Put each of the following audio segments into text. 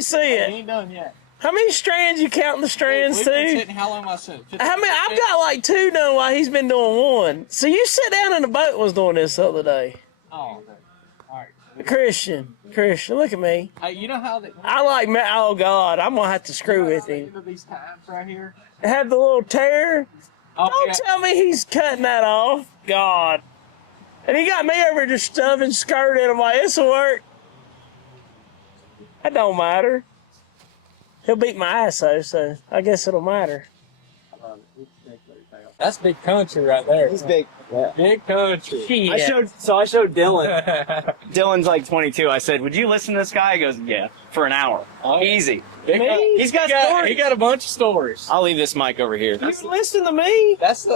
me see He it. ain't done yet. How many strands? You counting the strands We've too? been sitting, how long am I sitting? How many? I've got like 2 done while he's been doing 1. So you sit down in the boat and was doing this the other day. Oh, okay. All right. Christian, look at me. Hey, you know how they... I like, oh God, I'm going to have to screw with him. Into these tabs right here? Have the little tear. Oh, Don't tell me he's cutting that off. God. And he got me over just stuffing skirt in. I'm like, this'll work. That don't matter. He'll beat my ass though, so I guess it'll matter. That's big country right there. He's big. Yeah. Big country. Yeah. I showed Dylan. Dylan's like 22. I said, would you listen to this guy? He goes, yeah, for an hour. Oh, Easy. Me? He's got stories. He got a bunch of stories. I'll leave this mic over here. You listen to me? That's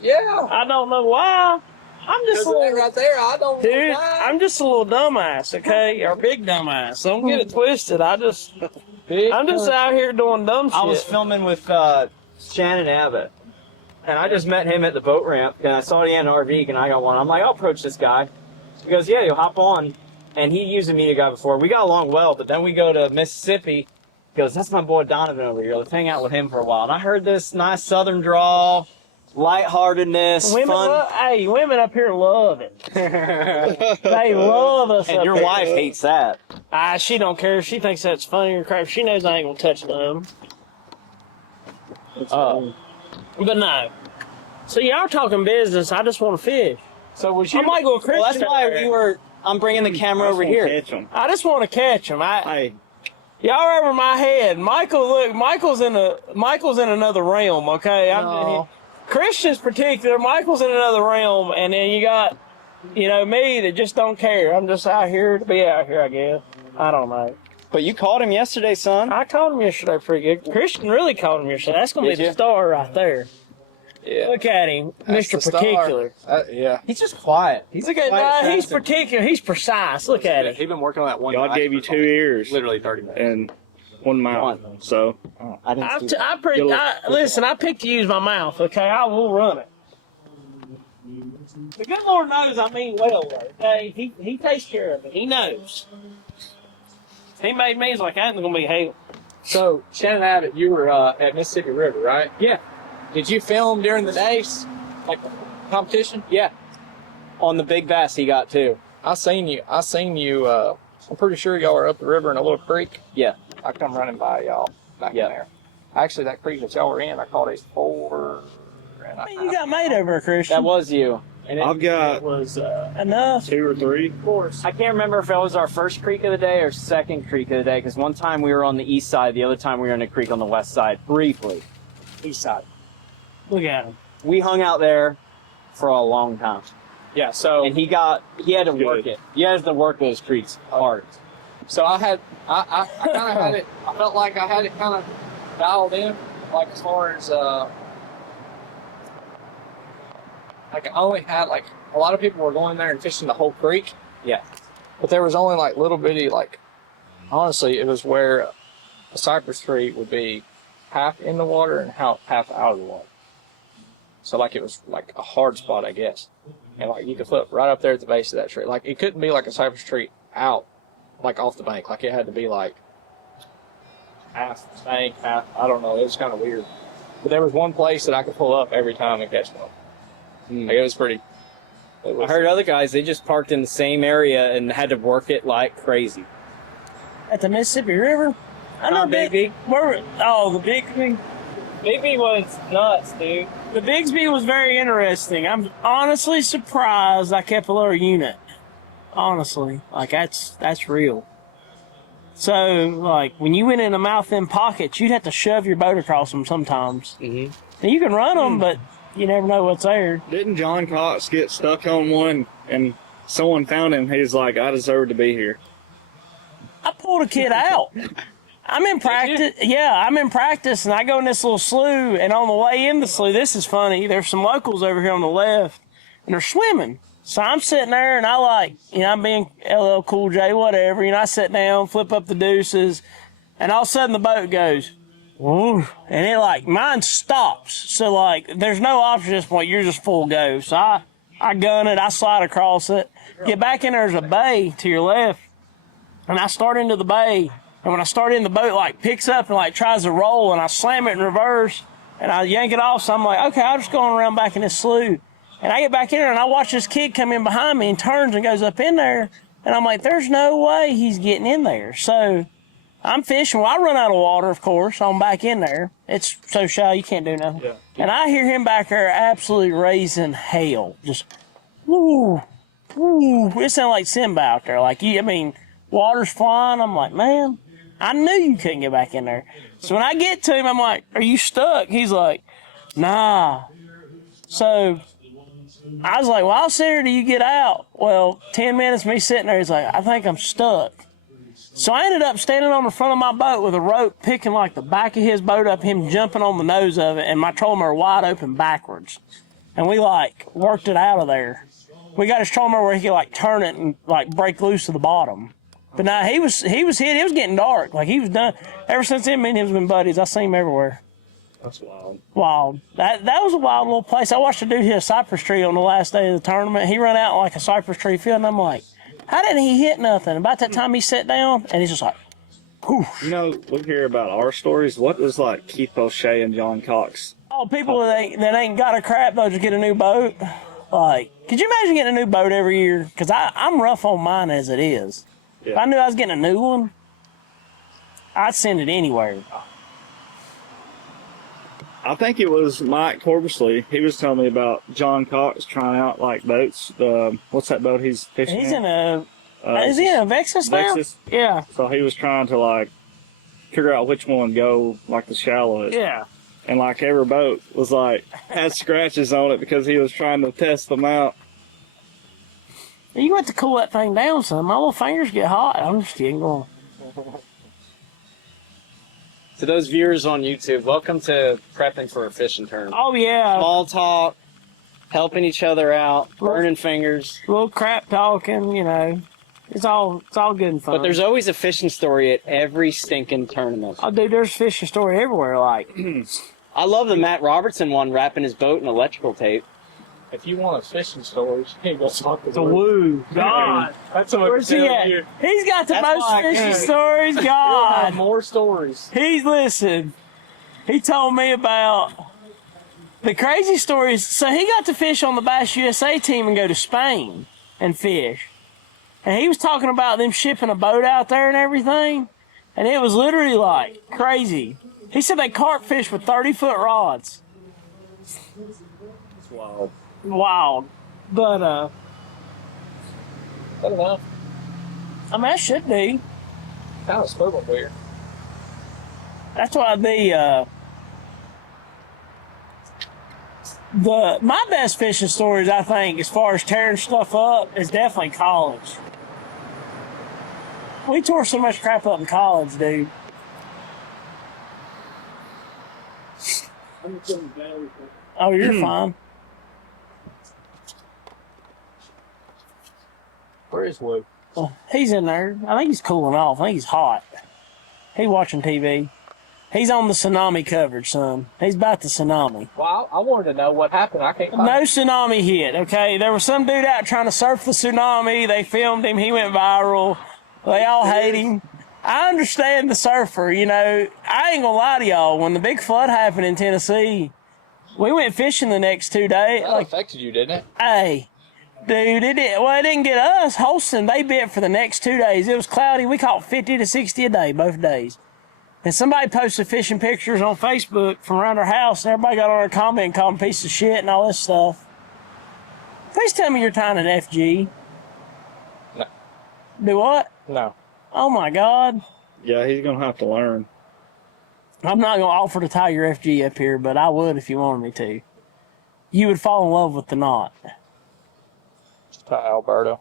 yeah. I don't know why. I'm just a little, right there. I don't know dude, why. I'm just a little dumbass, okay? Or big dumbass. Don't get it twisted. I'm just out here doing dumb shit. I was filming with Shannon Abbott, and I just met him at the boat ramp, and I saw he had an RV, and I got one. I'm like, I'll approach this guy. He goes, yeah, you'll hop on. And he used to meet a guy before. We got along well, but then we go to Mississippi. He goes, that's my boy Donavan over here. Let's hang out with him for a while. And I heard this nice southern drawl, lightheartedness, fun. Hey, women up here love it. They love us. And up your here. wife hates that. She don't care. She thinks that's funny or crap. She knows I ain't gonna touch them. But no. So y'all talking business. I just want to fish. So was you? I might go Christian. Well, that's why I'm bringing the camera over here. I just want to catch them. Y'all over my head. Michael's in another realm. Okay, Christian's particular. Michael's in another realm, and then you got, me that just don't care. I'm just out here to be out here, I guess. I don't know. But you caught him yesterday, son. I caught him yesterday pretty good. Christian really caught him yesterday. That's gonna be the star right there. Yeah. Look at him, That's Mr. the star. Particular. Yeah. He's just quiet. He's Look at he's particular. He's precise. Look at him. He's been working on that one. God gave you 2 ears. Literally 30 minutes. And 1 mouth. So. Listen, I picked to use my mouth, okay? I will run it. The good Lord knows I mean well, though, okay? He takes care of it. He knows. He made me, he's like, I ain't gonna be hail. So, Shannon Abbott, you were at Mississippi River, right? Yeah. Did you film during the days? Like competition? Yeah. On the big bass he got too. I seen you. I'm pretty sure y'all are up the river in a little creek. Yeah. I come running by y'all back in there. Actually, that creek that y'all were in, I caught a 4. And You got made over, Christian. That was you. And I've got was enough. 2 or 3. Of course. I can't remember if it was our first creek of the day or second creek of the day, because one time we were on the east side, the other time we were in a creek on the west side, briefly. East side. Look at him. We hung out there for a long time. Yeah, so... And he had to work it. He has to work those creeks hard. So I kind of had it, I felt like I had it kind of dialed in, like as far as, like I only had like, a lot of people were going there and fishing the whole creek. Yeah. But there was only like little bitty, like, honestly, it was where a cypress tree would be half in the water and half out of the water. So like it was like a hard spot, I guess. And like you could flip right up there at the base of that tree. Like it couldn't be like a cypress tree out, like off the bank. Like it had to be like half bank, half, I don't know. It was kind of weird. But there was one place that I could pull up every time and catch one. Like it was pretty. I heard other guys, they just parked in the same area and had to work it like crazy. At the Mississippi River? I know Big. the Big Bigby was nuts, dude. The Bigsby was very interesting. I'm honestly surprised I kept a little unit. Honestly. Like, that's real. So, like, when you went in the mouth in pockets, you'd have to shove your boat across them sometimes. Mm-hmm. And you can run them, but you never know what's there. Didn't John Cox get stuck on one and someone found him? He was like, I deserve to be here. I pulled a kid out. I'm in practice. Yeah, I'm in practice, and I go in this little slough, and on the way in the slough, this is funny. There's some locals over here on the left, and they're swimming. So I'm sitting there, and I'm being LL Cool J, whatever. I sit down, flip up the deuces, and all of a sudden the boat goes, woo, and it mine stops. So there's no option at this point. You're just full go. So I gun it, I slide across it, get back in. There's a bay to your left, and I start into the bay. And when I start in, the boat like picks up and like tries to roll, and I slam it in reverse and I yank it off. So I'm like, okay, I'm just going around back in this slough. And I get back in there and I watch this kid come in behind me and turns and goes up in there. And I'm like, there's no way he's getting in there. So I'm fishing. Well, I run out of water, of course. I'm back in there. It's so shallow, you can't do nothing. Yeah. And I hear him back there absolutely raising hell. Just, woo, woo. It sounded like Simba out there. Like, I mean, water's flying. I'm like, man, I knew you couldn't get back in there. So when I get to him, I'm like, are you stuck? He's like, nah. So I was like, well, I'll sit here till you get out. Well, 10 minutes me sitting there, he's like, I think I'm stuck. So I ended up standing on the front of my boat with a rope, picking like the back of his boat up, him jumping on the nose of it, and my trolleymere wide open backwards. And we like worked it out of there. We got his trolleymere where he could like turn it and like break loose to the bottom. But now he was hit. It was getting dark. Like he was done. Ever since then, me and him have been buddies. I seen him everywhere. That's wild. Wild. That was a wild little place. I watched a dude hit a cypress tree on the last day of the tournament. He run out in like a cypress tree field, and I'm like, how didn't he hit nothing? About that time he sat down, and he's just like, whew. You know, we hear about our stories. What was like Keith O'Shea and John Cox? Oh, people that ain't got a crap, they'll just get a new boat. Like, could you imagine getting a new boat every year? Because I'm rough on mine as it is. Yeah. If I knew I was getting a new one, I'd send it anywhere. I think it was Mike Corbusley. He was telling me about John Cox trying out like boats. What's that boat he's fishing? He's in a. Is he in a Vexus now? Vexus. Yeah. So he was trying to like figure out which one go like the shallowest. Yeah. And like every boat was like had scratches on it because he was trying to test them out. You got to cool that thing down some. My little fingers get hot. I'm just kidding. Go on. To those viewers on YouTube, welcome to prepping for a fishing tournament. Oh yeah. Small talk, helping each other out, burning fingers. A little crap talking, you know. It's all good and fun. But there's always a fishing story at every stinking tournament. Oh, dude, there's a fishing story everywhere. Like, I love the Matt Robertson one, wrapping his boat in electrical tape. If you want a fishing story, you can go talk to the woo. God. That's what Where's he at? He's got the That's most why I fishing can't. stories. God. more stories. Listen. He told me about the crazy stories. So he got to fish on the Bass USA team and go to Spain and fish. And he was talking about them shipping a boat out there and everything. And it was literally like crazy. He said they carp fish with 30-foot rods. It's wild. Wild. But, I don't know. I mean, that should be. Kind of spoke weird. That's why my best fishing stories, I think, as far as tearing stuff up, is definitely college. We tore so much crap up in college, dude. Oh, you're fine. Where is Luke? Well, he's in there. I think he's cooling off. I think he's hot. He's watching TV. He's on the tsunami coverage, son. He's about the tsunami. Well, I wanted to know what happened. I can't find No tsunami hit, okay? There was some dude out trying to surf the tsunami. They filmed him. He went viral. They all hate him. I understand the surfer, you know. I ain't gonna lie to y'all. When the big flood happened in Tennessee, we went fishing the next 2 days. That affected you, didn't it? Hey, dude, it didn't get us. Holston, they bit for the next 2 days. It was cloudy. We caught 50 to 60 a day both days. And somebody posted fishing pictures on Facebook from around our house, and everybody got on our comment and called them piece of shit and all this stuff. Please tell me you're tying an FG. No. Do what? No. Oh my God. Yeah, he's gonna have to learn. I'm not going to offer to tie your FG up here, but I would if you wanted me to. You would fall in love with the knot. Just tie Alberto.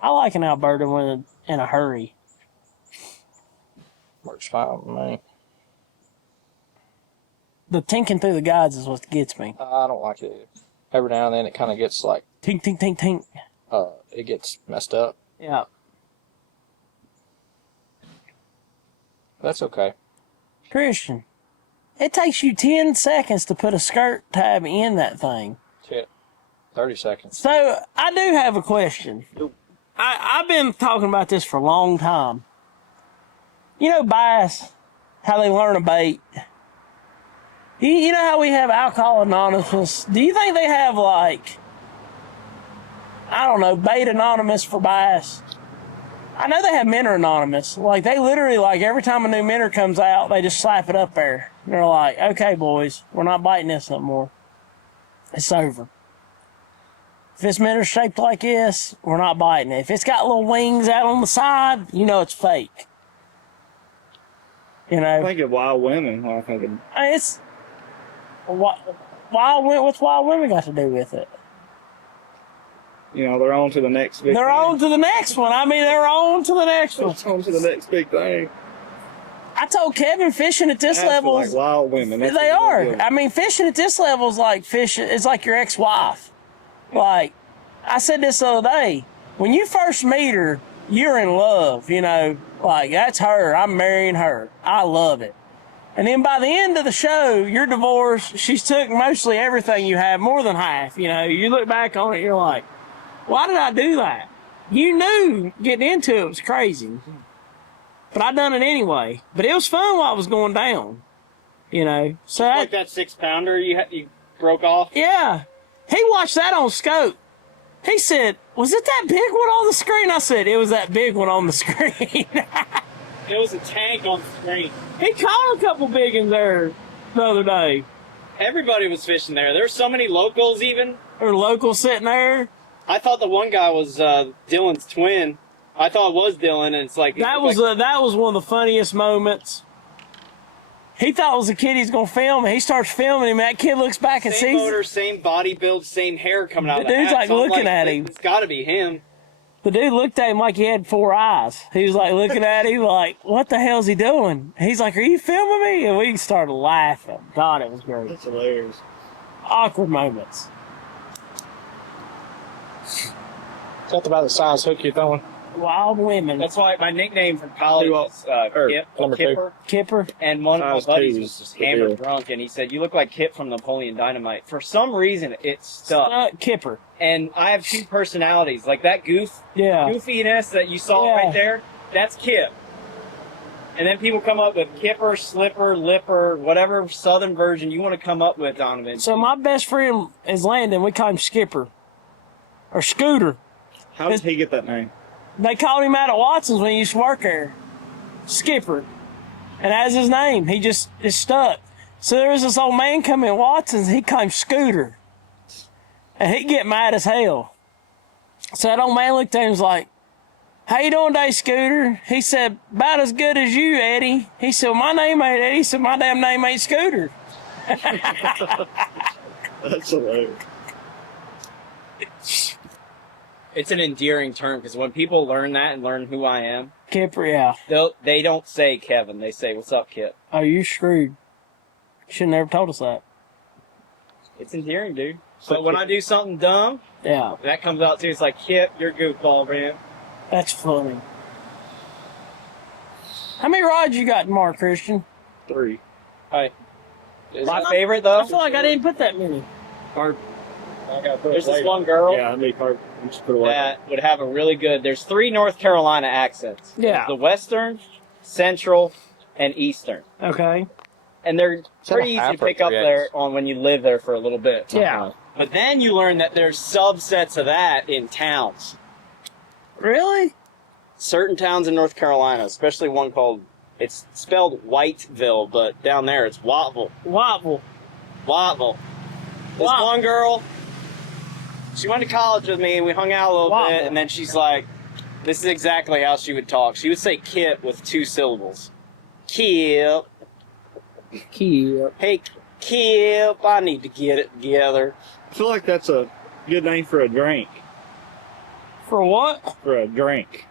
I like an Alberta when in a hurry. Works fine with me. The tinking through the guides is what gets me. I don't like it. Every now and then it kind of gets like, Tink, tink, tink, tink. it gets messed up. Yeah. That's okay. Christian, it takes you 10 seconds to put a skirt tab in that thing. Shit. 30 seconds. So, I do have a question. I've been talking about this for a long time. You know bass, how they learn a bait. You know how we have Alcohol Anonymous? Do you think they have, like, I don't know, Bait Anonymous for bass? I know they have Minnow Anonymous. Like, they literally, like, every time a new minnow comes out, they just slap it up there. And they're like, okay, boys, we're not biting this no more. It's over. If this minnow's shaped like this, we're not biting it. If it's got little wings out on the side, you know it's fake. You know? I think of wild women. Well, I think of, It's... What's wild women got to do with it? you know, they're on to the next big They're thing. on to the next one. I mean, they're on to the next one. It's on to the next big thing. I told Kevin fishing at this That's level like is... wild women. That's They what are. doing. I mean, fishing at this level is like fishing. It's like your ex-wife. Like, I said this the other day. When you first meet her, you're in love, you know. Like, that's her. I'm marrying her. I love it. And then by the end of the show, you're divorced. She's took mostly everything you have, more than half. You know, you look back on it, you're like, why did I do that? You knew getting into it was crazy. But I done it anyway. But it was fun while it was going down. You know. So Like that 6-pounder you broke off. yeah. He watched that on scope. He said, was it that big one on the screen? I said, it was that big one on the screen. It was a tank on the screen. He caught a couple big ones there the other day. Everybody was fishing there. There were so many locals even. Or local sitting there. I thought the one guy was Dylan's twin. I thought it was Dylan, and it's like... That was one of the funniest moments. He thought it was a kid he's going to film, and he starts filming him, and that kid looks back and same sees motor, same body build, same hair coming out of The the dude's hat. like So I'm looking at him. It's got to be him. the dude looked at him like he had 4 eyes. He was like looking at him like, what the hell's he doing? He's like, are you filming me? And we started laughing. God, it was great. That's hilarious. Awkward moments. Talk about the size hook you're throwing. Wild women. That's why my nickname from college is Kip, number two. Kipper. Kipper. And one of Size my buddies two was is just the hammered deal. drunk, and he said, "You look like Kip from Napoleon Dynamite." For some reason, it stuck. Kipper. And I have 2 personalities, like that Yeah. goofiness that you saw Yeah. right there. That's Kip. And then people come up with Kipper, Slipper, Lipper, whatever southern version you want to come up with, Donovan. So my best friend is Landon. We call him Skipper. Or Scooter. How did he get that name? They called him out at Watson's when he used to work there. Skipper. And as his name, he just is stuck. So there was this old man coming at Watson's, he called him Scooter. And he'd get mad as hell. So that old man looked at him and was like, how you doing today, Scooter? He said, about as good as you, Eddie. He said, well, my name ain't Eddie. He said, my damn name ain't Scooter. That's hilarious. It's an endearing term, because when people learn that and learn who I am, Kipper, yeah. they don't say Kevin. They say, what's up, Kip? Oh, you screwed. Should never told us that. It's endearing, dude. But when I do something dumb, Yeah, that comes out too. It's like, Kip, you're a goofball, man. that's funny. How many rods you got tomorrow, Christian? 3. Hi. My favorite, though, I feel like I didn't put that many. there's this one girl Yeah, that'd be hard. Just put away. that would have a really good... There's 3 North Carolina accents. Yeah. The Western, Central, and Eastern. Okay. And they're that pretty a easy half to or pick up 3X? there on when you live there for a little bit. Yeah. But then you learn that there's subsets of that in towns. Really? Certain towns in North Carolina, especially one called... It's spelled Whiteville, but down there it's Wattville. Wobble. Wattville. This Wow. one girl, she went to college with me, and we hung out a little Wow. bit, and then she's like, this is exactly how she would talk. She would say Kip with 2 syllables. Kip. Kip. Hey, Kip, I need to get it together. I feel like that's a good name for a drink. For what? For a drink.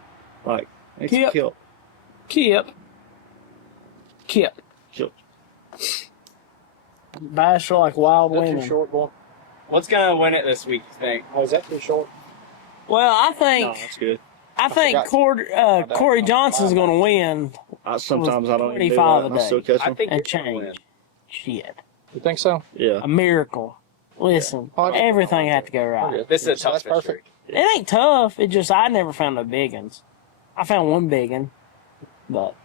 Like, it's Kip. Kip. Kip. Kip. Kip. Bass are like wild women. short, boy. What's going to win it this week, you think? Oh, is that too short? Well, I No, think that's good. Corey Johnson's going to win Sometimes I don't even do 25 that. a I still day. catch them. think and you're gonna win. change. Shit. You think so? Yeah. A miracle. Listen, everything had to go right. This is a tough That's fish perfect. week. It ain't tough. It just I never found no big ones. I found one big one, but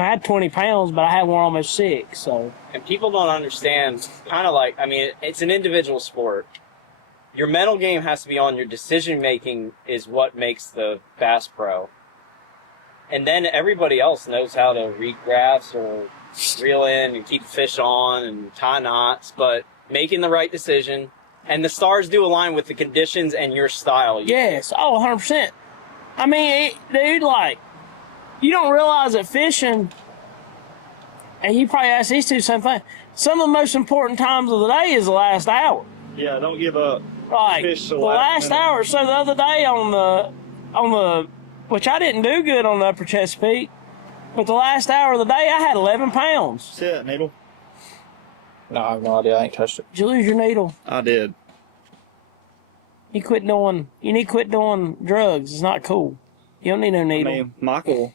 I had 20 pounds, but I had one almost 6. So. And people don't understand, kind of like, I mean, it's an individual sport. Your mental game has to be on. Your decision making is what makes the Bass Pro. And then everybody else knows how to read graphs or reel in and keep fish on and tie knots, but making the right decision. And the stars do align with the conditions and your style. Yes. Oh, 100%. I mean, dude, like, you don't realize that fishing, and you probably ask these two the same thing, some of the most important times of the day is the last hour. Yeah, don't give up. Like, Fish the last hour. So the other day on the, which I didn't do good on the Upper Chesapeake, but the last hour of the day, I had 11 pounds. That's it, needle. No, I have no idea. I ain't touched it. Did you lose your needle? I did. You need to quit doing drugs. It's not cool. You don't need no needle. I mean, Micheal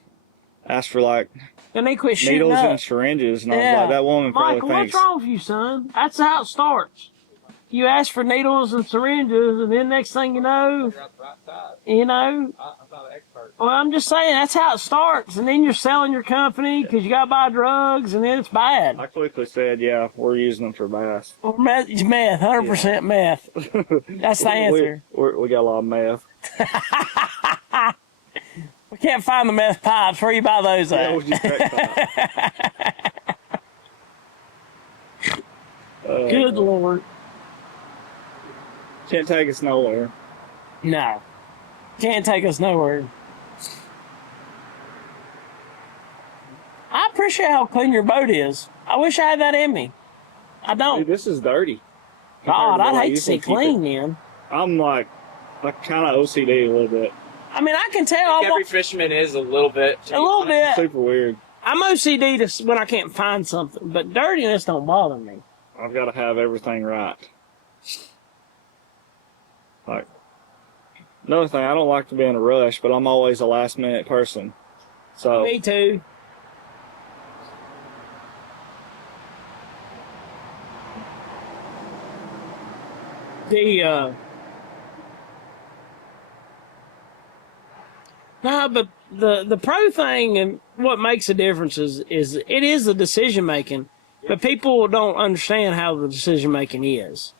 asked for like You need to quit shooting needles up. and syringes, and I was like, that woman probably Michael, thinks. what's wrong with you, son? That's how it starts. You ask for needles and syringes, and then next thing you know, well, I'm just saying, that's how it starts. And then you're selling your company because you got to buy drugs, and then it's bad. I quickly said, yeah, we're using them for bass. Or meth, 100% meth. That's the answer. We got a lot of meth. We can't find the meth pipes. Where you buy those at? Yeah, we just cracked that. Good Lord. Can't take us nowhere. No. Can't take us nowhere. I appreciate how clean your boat is. I wish I had that in me. I don't. Dude, this is dirty. God, I'd hate to You see can keep clean it. then. I'm like kind of OCD a little bit. I mean, I can tell. Every fisherman is a little bit. A little bit. Super weird. I'm OCD when I can't find something, but dirtiness don't bother me. I've got to have everything right. Like, another thing, I don't like to be in a rush, but I'm always a last minute person. So Me too. No, but the pro thing and what makes a difference is it is the decision making, but people don't understand how the decision making is.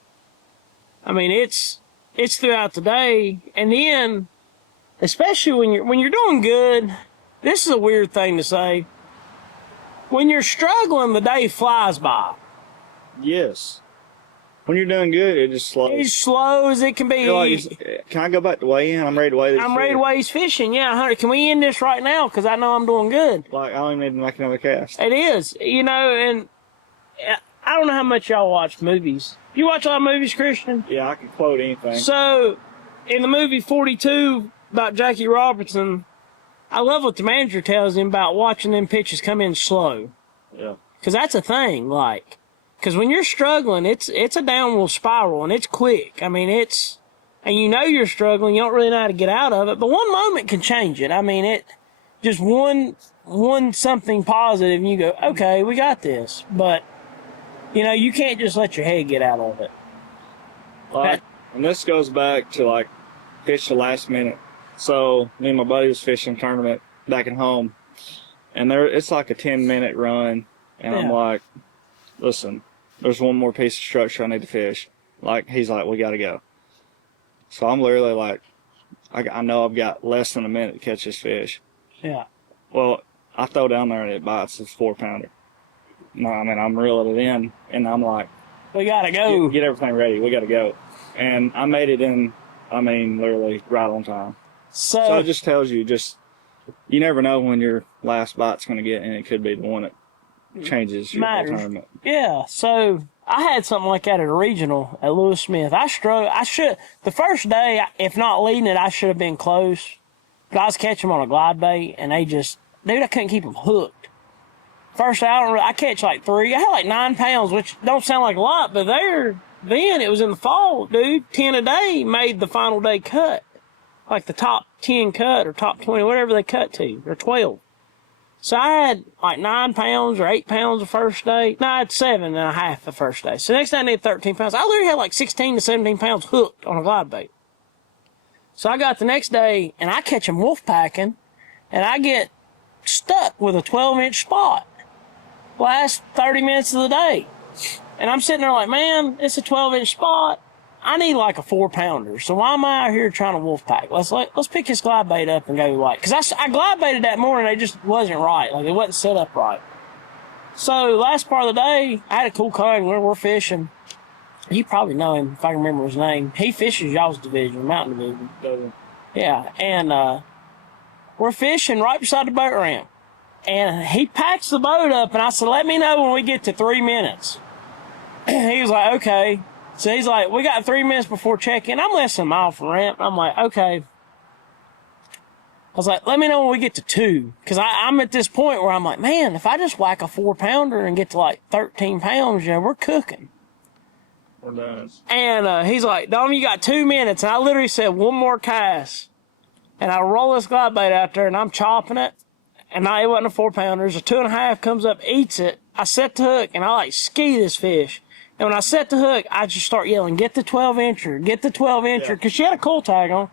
I mean, it's throughout the day, and then especially when you're doing good. This is a weird thing to say. When you're struggling, the day flies by. yes, when you're doing good, it just slows. As slow as it can be. You're like, can I go back to weigh in? I'm ready to weigh this. I'm ready to weigh these fishing. Yeah, 100. Can we end this right now? Because I know I'm doing good. Like, I don't even need to make another cast. It is, and I don't know how much y'all watch movies. You watch a lot of movies, Christian? Yeah, I can quote anything. So, in the movie 42 about Jackie Robinson, I love what the manager tells him about watching them pitches come in slow. Yeah. Because that's a thing, like. Because when you're struggling, it's a downward spiral, and it's quick. I mean, and you know you're struggling, you don't really know how to get out of it, but one moment can change it. I mean, just one something positive, and you go, okay, we got this. But, you can't just let your head get out of it. Like, and this goes back to, like, fish the last minute. So, me and my buddy was fishing a tournament back at home, and it's like a 10-minute run, and I'm Yeah. like, listen, there's one more piece of structure I need to fish. Like, he's like, we got to go. So I'm literally like, I know I've got less than a minute to catch this fish. Yeah. Well, I throw down there and it bites. It's 4-pounder. No, I mean, I'm reeling it in, and I'm like, We got to go. get everything ready. We got to go. And I made it in, I mean, literally right on time. So it just tells you, you never know when your last bite's going to get, and it could be the one that changes your whole Matters. tournament. Yeah, so I had something like that at a regional at Lewis Smith. The first day, if not leading it, I should have been close. Guys catch them on a glide bait, and I couldn't keep them hooked. First hour, I catch like 3. I had like 9 pounds, which don't sound like a lot, but then it was in the fall, dude. 10 a day made the final day cut. Like the top 10 cut or top 20, whatever they cut to, or 12. So I had like 9 pounds or 8 pounds the first day. No, I had 7.5 the first day. So next day I needed 13 pounds. I literally had like 16 to 17 pounds hooked on a glide bait. So I got the next day and I catch them wolf packing, and I get stuck with a 12-inch spot last 30 minutes of the day. And I'm sitting there like, man, it's a 12-inch spot. I need like a 4-pounder. So why am I out here trying to wolf pack? Let's pick this glide bait up and go like, because I glide baited that morning. It just wasn't right. Like, it wasn't set up right. So last part of the day, I had a cool angler. We're fishing. You probably know him if I can remember his name. He fishes y'all's division, mountain division. Yeah, and we're fishing right beside the boat ramp. And he packs the boat up, and I said, let me know when we get to 3 minutes. He was like, okay. So he's like, we got 3 minutes before check-in. I'm less than a mile from ramp. I'm like, okay. I was like, let me know when we get to 2. Because I'm at this point where I'm like, man, if I just whack a 4-pounder and get to like 13 pounds, you know, we're cooking. We're done. And he's like, Dom, you got 2 minutes. And I literally said, one more cast. And I roll this glide bait out there, and I'm chopping it. And now it wasn't a 4-pounder. A 2.5 comes up, eats it. I set the hook, and I like ski this fish. And when I set the hook, I just start yelling, get the 12-incher, get the 12-incher, because she had a cool tag on.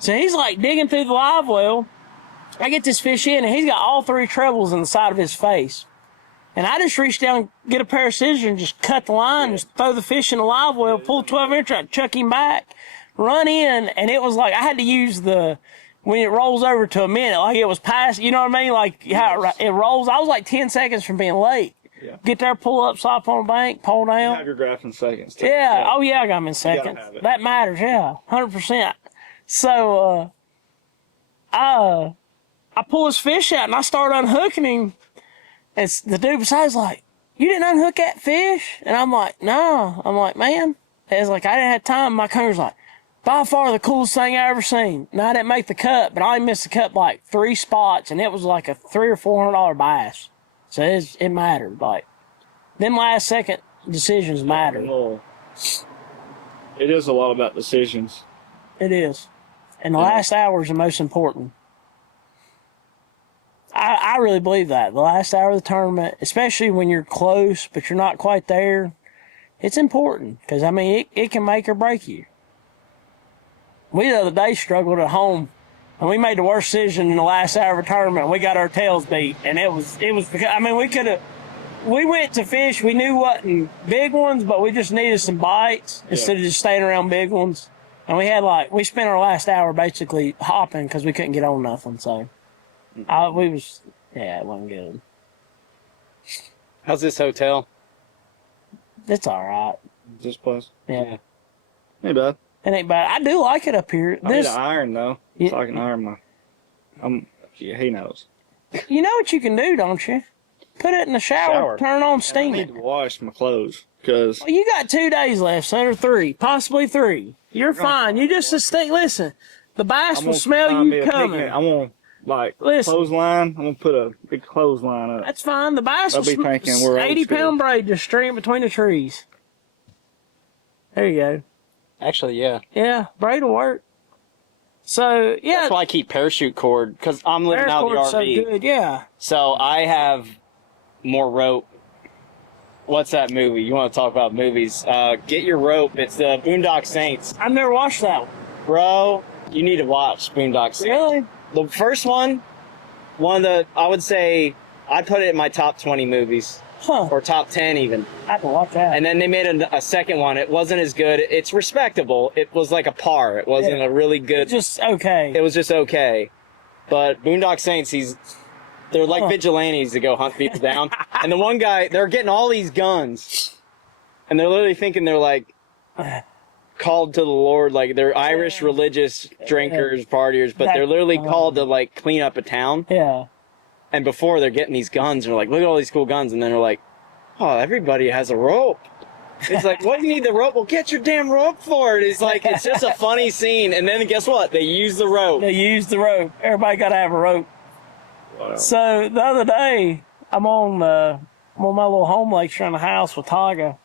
So he's like digging through the live well. I get this fish in, and he's got all 3 trebles in the side of his face. And I just reach down, get a pair of scissors, and just cut the line, just throw the fish in the live well, pull the 12-incher out, chuck him back, run in, and it was like I had to use when it rolls over to a minute, like it was past, you know what I mean? Like how it rolls. I was like 10 seconds from being late. Yeah. Get there, pull up, stop on the bank, pull down. You have your graph in seconds, too. Yeah. Oh, yeah, I got him in seconds. That matters, yeah. 100%. So, I pull his fish out, and I start unhooking him. And the dude besides like, you didn't unhook that fish? And I'm like, no. I'm like, man. It's like, I didn't have time. My counter's like, by far the coolest thing I ever seen. Now, I didn't make the cut, but I missed the cut like 3 spots, and it was like a $300 or $400 bass. So it mattered. Like, them last second decisions matter. Well, it is a lot about decisions. It is. And the last hour is the most important. I really believe that. The last hour of the tournament, especially when you're close, but you're not quite there, it's important. Because, I mean, it can make or break you. We the other day struggled at home, and we made the worst decision in the last hour of the tournament. We got our tails beat, and it was because, I mean, we went to fish. We knew wasn't big ones, but we just needed some bites instead of just staying around big ones. And we spent our last hour basically hopping because we couldn't get on nothing. So it wasn't good. How's this hotel? It's all right. This place? Yeah. Ain't bad. It ain't bad. I do like it up here. I need an iron, though. So I can iron he knows. You know what you can do, don't you? Put it in the shower. Turn on steam. I need to wash my clothes, because... Well, you got 2 days left, son, or 3. Possibly 3. You're fine. You just listen. The bass will smell you coming. I'm going to, clothesline. I'm going to put a big clothesline up. That's fine. The bass will be thinking we're 80-pound braid just string between the trees. There you go. Actually, yeah. Yeah, braid will work. So, yeah. That's why I keep parachute cord, because I'm living out of the RV. So good, yeah. So I have more rope. What's that movie? You want to talk about movies? Get Your Rope. It's the Boondock Saints. I've never watched that one. Bro, you need to watch Boondock Saints. Really? The first one I would say, I'd put it in my top 20 movies. Huh. Or top 10 even. I can watch that. And then they made a second one. It wasn't as good. It's respectable. It was like a par. It wasn't a really good. Just okay. It was just okay. But Boondock Saints, they're like vigilantes that go hunt people down. And the one guy, they're getting all these guns. And they're literally thinking they're like called to the Lord. Like they're Irish religious drinkers, partiers. But they're literally called to like clean up a town. Yeah. And before they're getting these guns, they're like, look at all these cool guns. And then they're like, oh, everybody has a rope. It's like, what do you need the rope? Well, get your damn rope for it. It's like, it's just a funny scene. And then guess what? They use the rope. They use the rope. Everybody got to have a rope. Wow. So the other day, I'm on my little home lake around the house with Taga.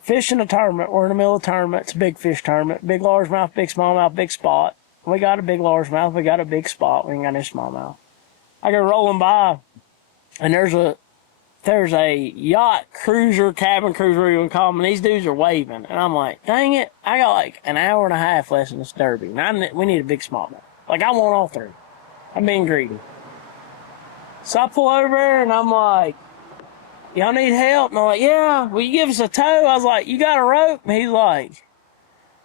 Fishing a tournament. We're in the middle of a tournament. It's a big fish tournament. Big largemouth, big smallmouth, big spot. We got a big largemouth. We got a big spot. We ain't got any smallmouth. I go rolling by, and there's a yacht cruiser, cabin cruiser, you would call them, and these dudes are waving. And I'm like, dang it, I got like an hour and a half less in this derby. And we need a big smallmouth. Like, I want all 3. I'm being greedy. So I pull over there and I'm like, y'all need help? And I'm like, yeah, will you give us a tow? I was like, you got a rope? And he's like,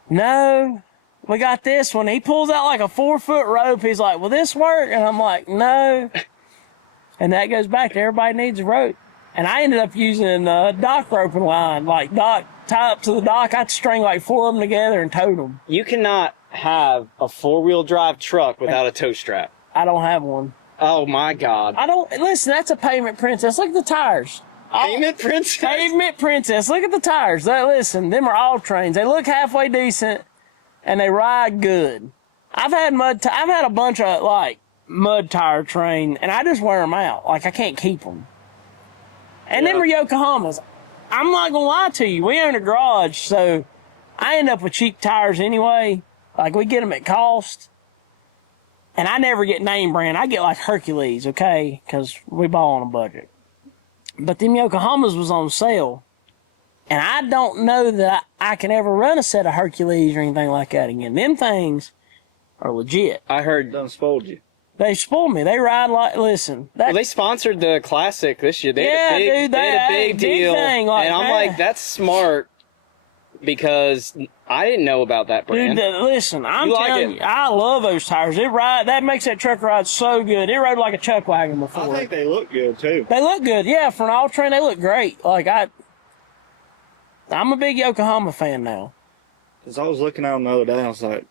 no, we got this one. He pulls out like a 4-foot rope. He's like, will this work? And I'm like, no. And that goes back to everybody needs a rope. And I ended up using dock roping line, like tie up to the dock. I'd string like 4 of them together and tow them. You cannot have a 4-wheel drive truck without a tow strap. I don't have one. Oh my God. I don't, listen, that's a pavement princess. Look at the tires. Pavement princess? Pavement princess. Look at the tires. Listen, them are all trains. They look halfway decent and they ride good. I've had a bunch of like mud tire train and I just wear them out. Like I can't keep them. And them are Yokohamas. I'm not gonna lie to you. We own a garage, so I end up with cheap tires anyway. Like we get them at cost. And I never get name brand. I get like Hercules, okay? Because we ball on a budget. But them Yokohamas was on sale. And I don't know that I can ever run a set of Hercules or anything like that again. Them things are legit. I heard Done spoiled you. They spoil me. They ride like, listen. well, they sponsored the Classic this year. They had a big deal. Thing, like, and I'm like, that's smart because I didn't know about that brand. Dude, listen, I'm telling you, I love those tires. That makes that truck ride so good. It rode like a chuck wagon before. I think they look good too. They look good, yeah. For an all-terrain, they look great. Like I'm a big Yokohama fan now. Cause I was looking at them the other day, I was like,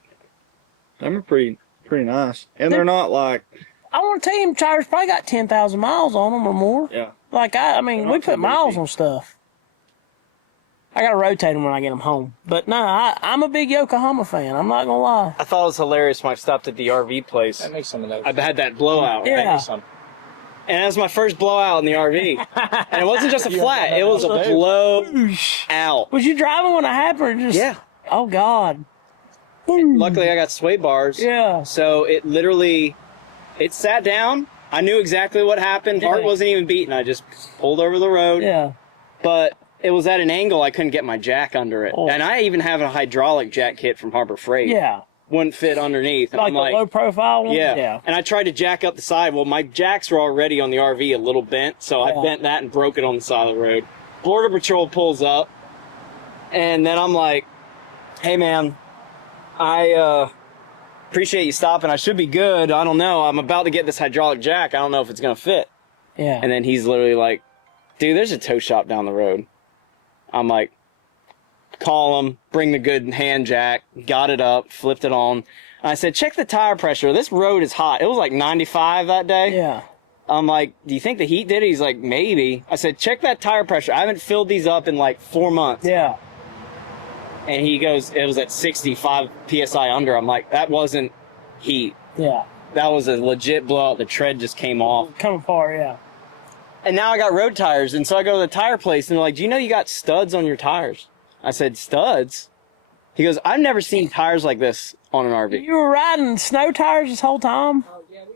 them are pretty nice, and they're not like. I want to tell you, them tires probably got 10,000 miles on them or more. Yeah. Like I mean, we put miles on stuff. I gotta rotate them when I get them home. But no, I'm a big Yokohama fan. I'm not gonna lie. I thought it was hilarious when I stopped at the RV place. That makes some of those. I had that blowout. Yeah. Right? And it was my first blowout in the RV. And it wasn't just a flat, it was a blowout. Was you driving when it happened or just? Yeah. Oh God. Luckily, I got sway bars. Yeah. So it sat down. I knew exactly what happened. Heart wasn't even beating. I just pulled over the road. Yeah. But it was at an angle I couldn't get my jack under it. Oh. And I even have a hydraulic jack kit from Harbor Freight. Yeah. Wouldn't fit underneath. And Like I'm the low profile one? Yeah. Yeah. And I tried to jack up the side. Well, my jacks were already on the RV a little bent, so I bent that and broke it on the side of the road. Border Patrol pulls up, and then I'm like, hey, man, I appreciate you stopping. I should be good. I don't know. I'm about to get this hydraulic jack. I don't know if it's going to fit. Yeah. And then he's literally like, dude, there's a tow shop down the road. I'm like, call him, bring the good hand jack, got it up, flipped it on. And I said, check the tire pressure. This road is hot. It was like 95 that day. Yeah. I'm like, do you think the heat did it? He's like, maybe. I said, check that tire pressure. I haven't filled these up in like 4 months. Yeah. And he goes, it was at 65 PSI under. I'm like, that wasn't heat. Yeah. That was a legit blowout. The tread just came off. Come apart, yeah. And now I got road tires. And so I go to the tire place and they're like, do you know you got studs on your tires? I said, studs? He goes, I've never seen tires like this on an RV. You were riding snow tires this whole time?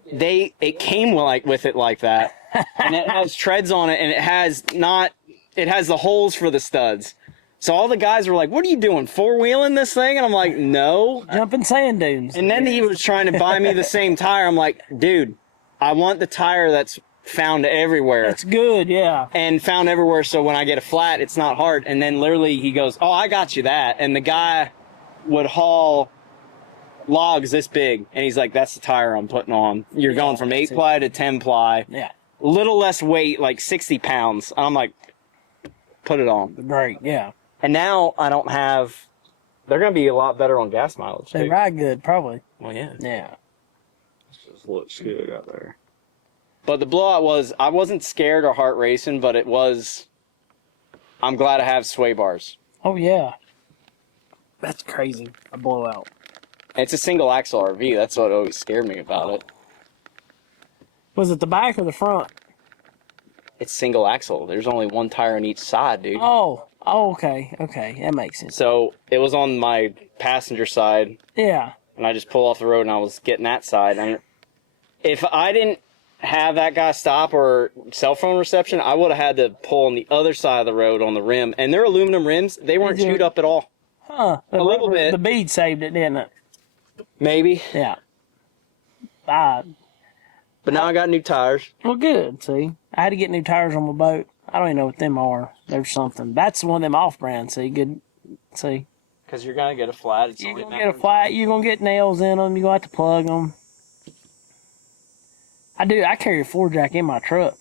It came with it like that. And it has treads on it and it has the holes for the studs. So all the guys were like, what are you doing, four-wheeling this thing? And I'm like, no. Jumping sand dunes. And then he was trying to buy me the same tire. I'm like, dude, I want the tire that's found everywhere. That's good, yeah. And found everywhere, so when I get a flat, it's not hard. And then literally he goes, oh, I got you that. And the guy would haul logs this big. And he's like, that's the tire I'm putting on. You're going from 8-ply to 10-ply. Yeah. A little less weight, like 60 pounds. And I'm like, put it on. Great, yeah. And now I don't have... They're going to be a lot better on gas mileage. They ride good, probably. Well, yeah. Yeah. It just looks good out there. But the blowout was... I wasn't scared or heart racing, but it was... I'm glad I have sway bars. Oh, yeah. That's crazy. A blowout. It's a single axle RV. That's what always scared me about it. Was it the back or the front? It's single axle. There's only one tire on each side, dude. Oh, okay. Okay, that makes sense. So it was on my passenger side, Yeah. and I just pulled off the road, and I was getting that side. And if I didn't have that guy stop or cell phone reception, I would have had to pull on the other side of the road on the rim. And they're aluminum rims. They weren't chewed up at all. Huh. A little bit. The bead saved it, didn't it? Maybe. Yeah. But now I got new tires. Well, good. See, I had to get new tires on my boat. I don't even know what them are. There's something. That's one of them off-brand. See, good. See. Because you're going to get a flat. It's You're only going to get a flat. You're going to get nails in them. You're going to have to plug them. I carry a 4-jack in my truck.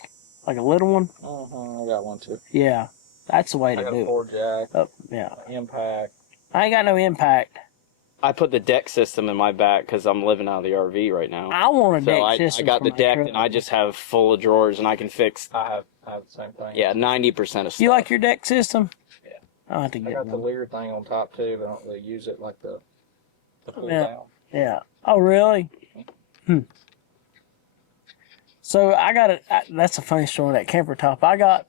Like a little one. I got one too. Yeah. That's the way I to got do a 4-jack, it. Yeah. impact. I ain't got no impact. I put the deck system in my back because I'm living out of the RV right now. I want a So deck I system. got for the my deck truck. and I just have full of drawers and I can fix, I have the same thing. 90% of stuff. You like your deck system? Yeah. I'll have to I get got the one. leer thing on top too, but I don't really use it like the pull Yeah. down. Yeah. Oh, really? So I got it. That's a funny story. That camper top. I got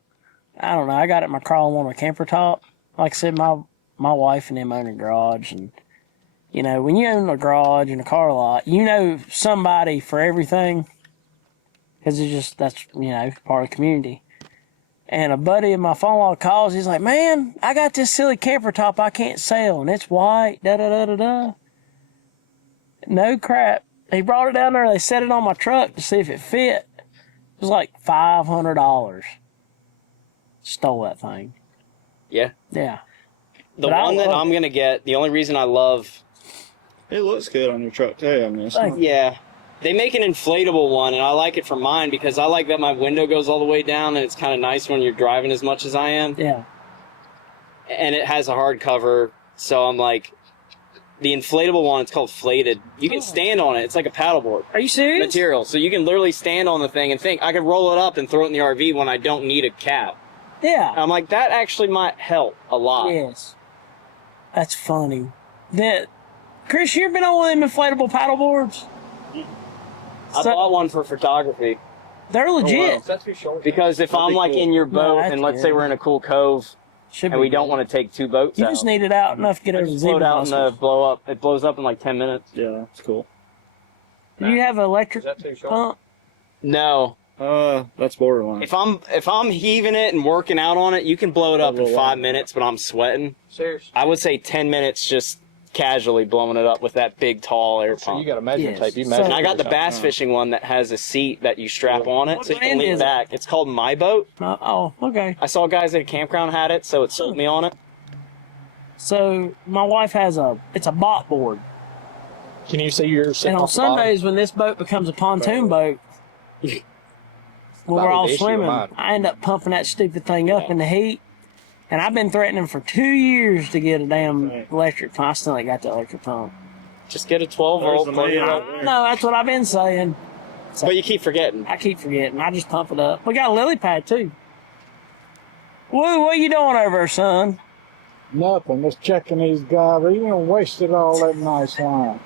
it in my crawl on a camper top. Like I said, my wife and them own a garage, and you know when you own a garage and a car lot, you know somebody for everything, because that's part of the community. And a buddy of my phone calls. He's like, "Man, I got this silly camper top I can't sell, and it's white. Da da da da da." No crap. He brought it down there. They set it on my truck to see if it fit. It was like $500. Stole that thing. Yeah. Yeah. The But one that I'm going to get, the only reason I love... It looks good on your truck too. I mean, it's not, Yeah. They make an inflatable one, and I like it for mine because I like that my window goes all the way down, and it's kind of nice when you're driving as much as I am. Yeah. And it has a hard cover, so I'm like... The inflatable one, it's called Flated. You can stand on it. It's like a paddleboard Are you serious? material. So you can literally stand on the thing and think, I could roll it up and throw it in the RV when I don't need a cap. Yeah. I'm like, that actually might help a lot. Yes. That's funny. Chris, you ever been on one of them inflatable paddleboards? I bought one for photography. They're legit. That's too short. Because if I'm like in your boat that's and let's good. say we're in a cool cove Should and be we don't good. want to take two boats You out, just need it out enough to get over the just float zebra out and mussels. blow up. It blows up in like 10 minutes. yeah, it's cool. Do you have an Is electric that too short? pump? No. That's borderline. If I'm heaving it and working out on it, you can blow it up in 5 minutes, but I'm sweating. Seriously. I would say 10 minutes just casually blowing it up with that big tall air So pump. you got a measuring Yes. tape. You So- measure. And I got the it. bass fishing one that has a seat that you strap on it What so you can brand lean is it? back. It's called My Boat. Oh, okay. I saw guys at a campground had it, so it sold me on it. So my wife has it's a bot board. Can you see your? And on Sundays, when this boat becomes a pontoon boat, when we're all the issue swimming, of mine. I end up pumping that stupid thing up in the heat. And I've been threatening for 2 years to get a damn electric pump. I still ain't got the electric pump. Just get a 12-volt, There's the plug it man. up. No, that's what I've been saying. But you keep forgetting. I keep forgetting. I just pump it up. We got a lily pad, too. Woo, what you doing over there, son? Nothing, just checking these guys. They even wasted all that nice line.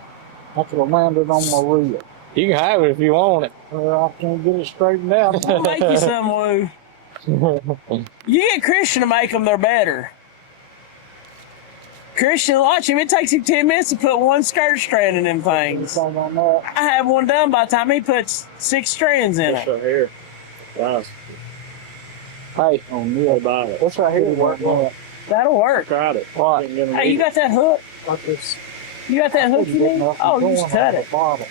I could have landed on my reel. You can have it if you want it. Well, I can't get it straightened out. I'll make you some, Woo. You get Christian to make them, they're better. Christian, watch him. It takes him 10 minutes to put one skirt strand in them things. Anything on that? I have one done by the time he puts 6 strands in This it. right here. Wow. Hey, on this. About it. What's right here? Work on it. That'll work. Tried it. What? Didn't get 'em Hey, you either. got that hook? Like this. You got that hook you need? Oh, you just cut it. Bottom.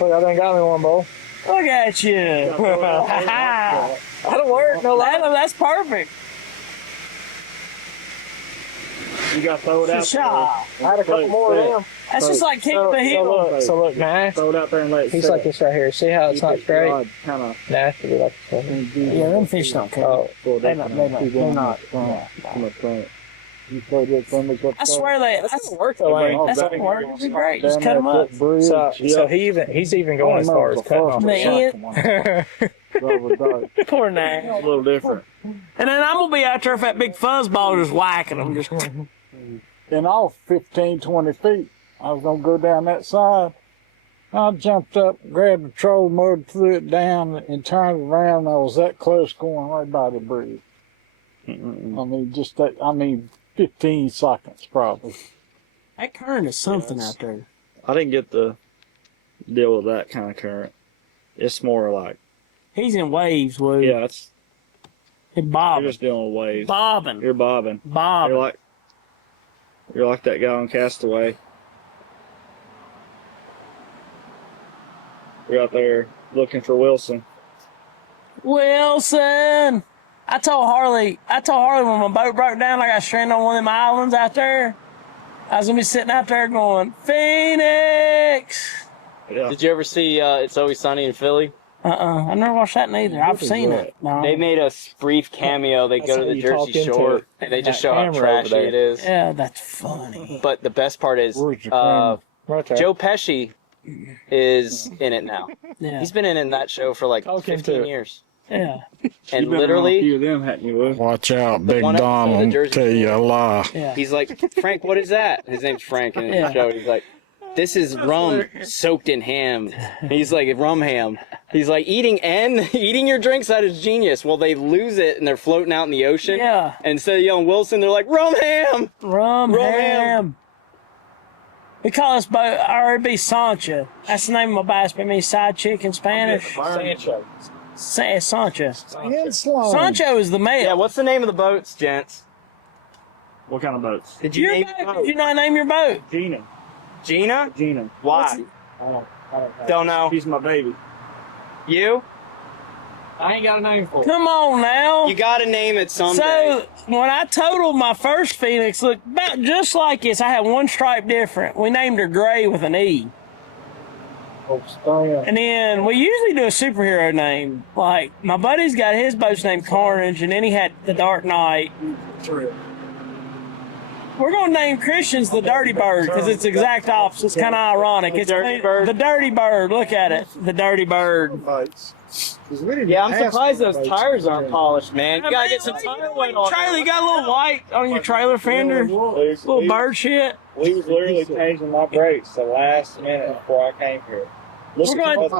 Look, I done got me one, Bo. Look at you. That'll work. No lie. That's perfect. You got to throw it out Shaw. I had a couple more of them. That's just like kicking the heel. So look, Nash. Throw it out there and let it He's sit. like this right here. See how it's not straight? Kind of. Nash would be like this. Yeah, them fish don't care. Oh, They're not. You throw that thing up I swear that's that's gonna work though. Ain't it? that's gonna work. It'd be great. Just cut them up. So he's even going as far as cutting off The the end. Poor It's Nash. a little different. And then I'm gonna be out there with that big fuzzball just whacking them. Just And off 15, 20 feet. I was going to go down that side. I jumped up, grabbed the troll mud, threw it down, and turned around. I was that close going right by the bridge. I mean, 15 seconds probably. that current is something out there. I didn't get the deal with that kind of current. It's more like, He's in waves, Woo. yeah, it's He's you're bobbing. just dealing with waves. Bobbing. You're bobbing. Bobbing. You're like that guy on Castaway. We're out there looking for Wilson. Wilson! I told Harley when my boat broke down, I got stranded on one of them islands out there. I was gonna be sitting out there going, Phoenix! Yeah. Did you ever see It's Always Sunny in Philly? I never watched that neither. I've seen it. No. They made a brief cameo. They go to the Jersey Shore and they just show how trashy it is. Yeah, that's funny. But the best part is Joe Pesci is in it now. Yeah. He's been in that show for like 15 years. Yeah. And You been around a literally, few of them, hadn't you, Will? Watch out, The Big one Don episode of will Jersey tell you a Shore. lie. Yeah. he's like, Frank, what is that? His name's Frank in the Yeah. show. He's like, this is rum soaked in ham. He's like, rum ham. He's like, eating your drinks out is genius. Well, they lose it and they're floating out in the ocean. Yeah. And instead of yelling Wilson, they're like, rum ham. Rum ham. We call this boat RB Sancha. That's the name of my bass, but it means side chick in Spanish. Sancho. Sancha. And slow. Sancho is the male. Yeah, what's the name of the boats, gents? What kind of boats? Did you Your name boat? Did you not name your boat? Gina. Gina? Gina. Why? I don't Don't know. She's my baby. You? I ain't got a name for it. Come on now. You gotta name it someday. So when I totaled my first Phoenix, looked about just like this. I had one stripe different. We named her Gray with an E. And then we usually do a superhero name. Like my buddy's got his boat's named Carnage, and then he had the Dark Knight. We're gonna name Christian's the Dirty Bird because it's exact opposite. It's kind of ironic. It's Dirty Bird? The Dirty Bird. Look at it. The Dirty Bird. yeah, I'm surprised those tires aren't polished, man. You gotta get some tire weight on Trailer, there. you got a little white on your trailer fender. Little bird shit. We was literally changing my brakes the last minute before I came here. We're going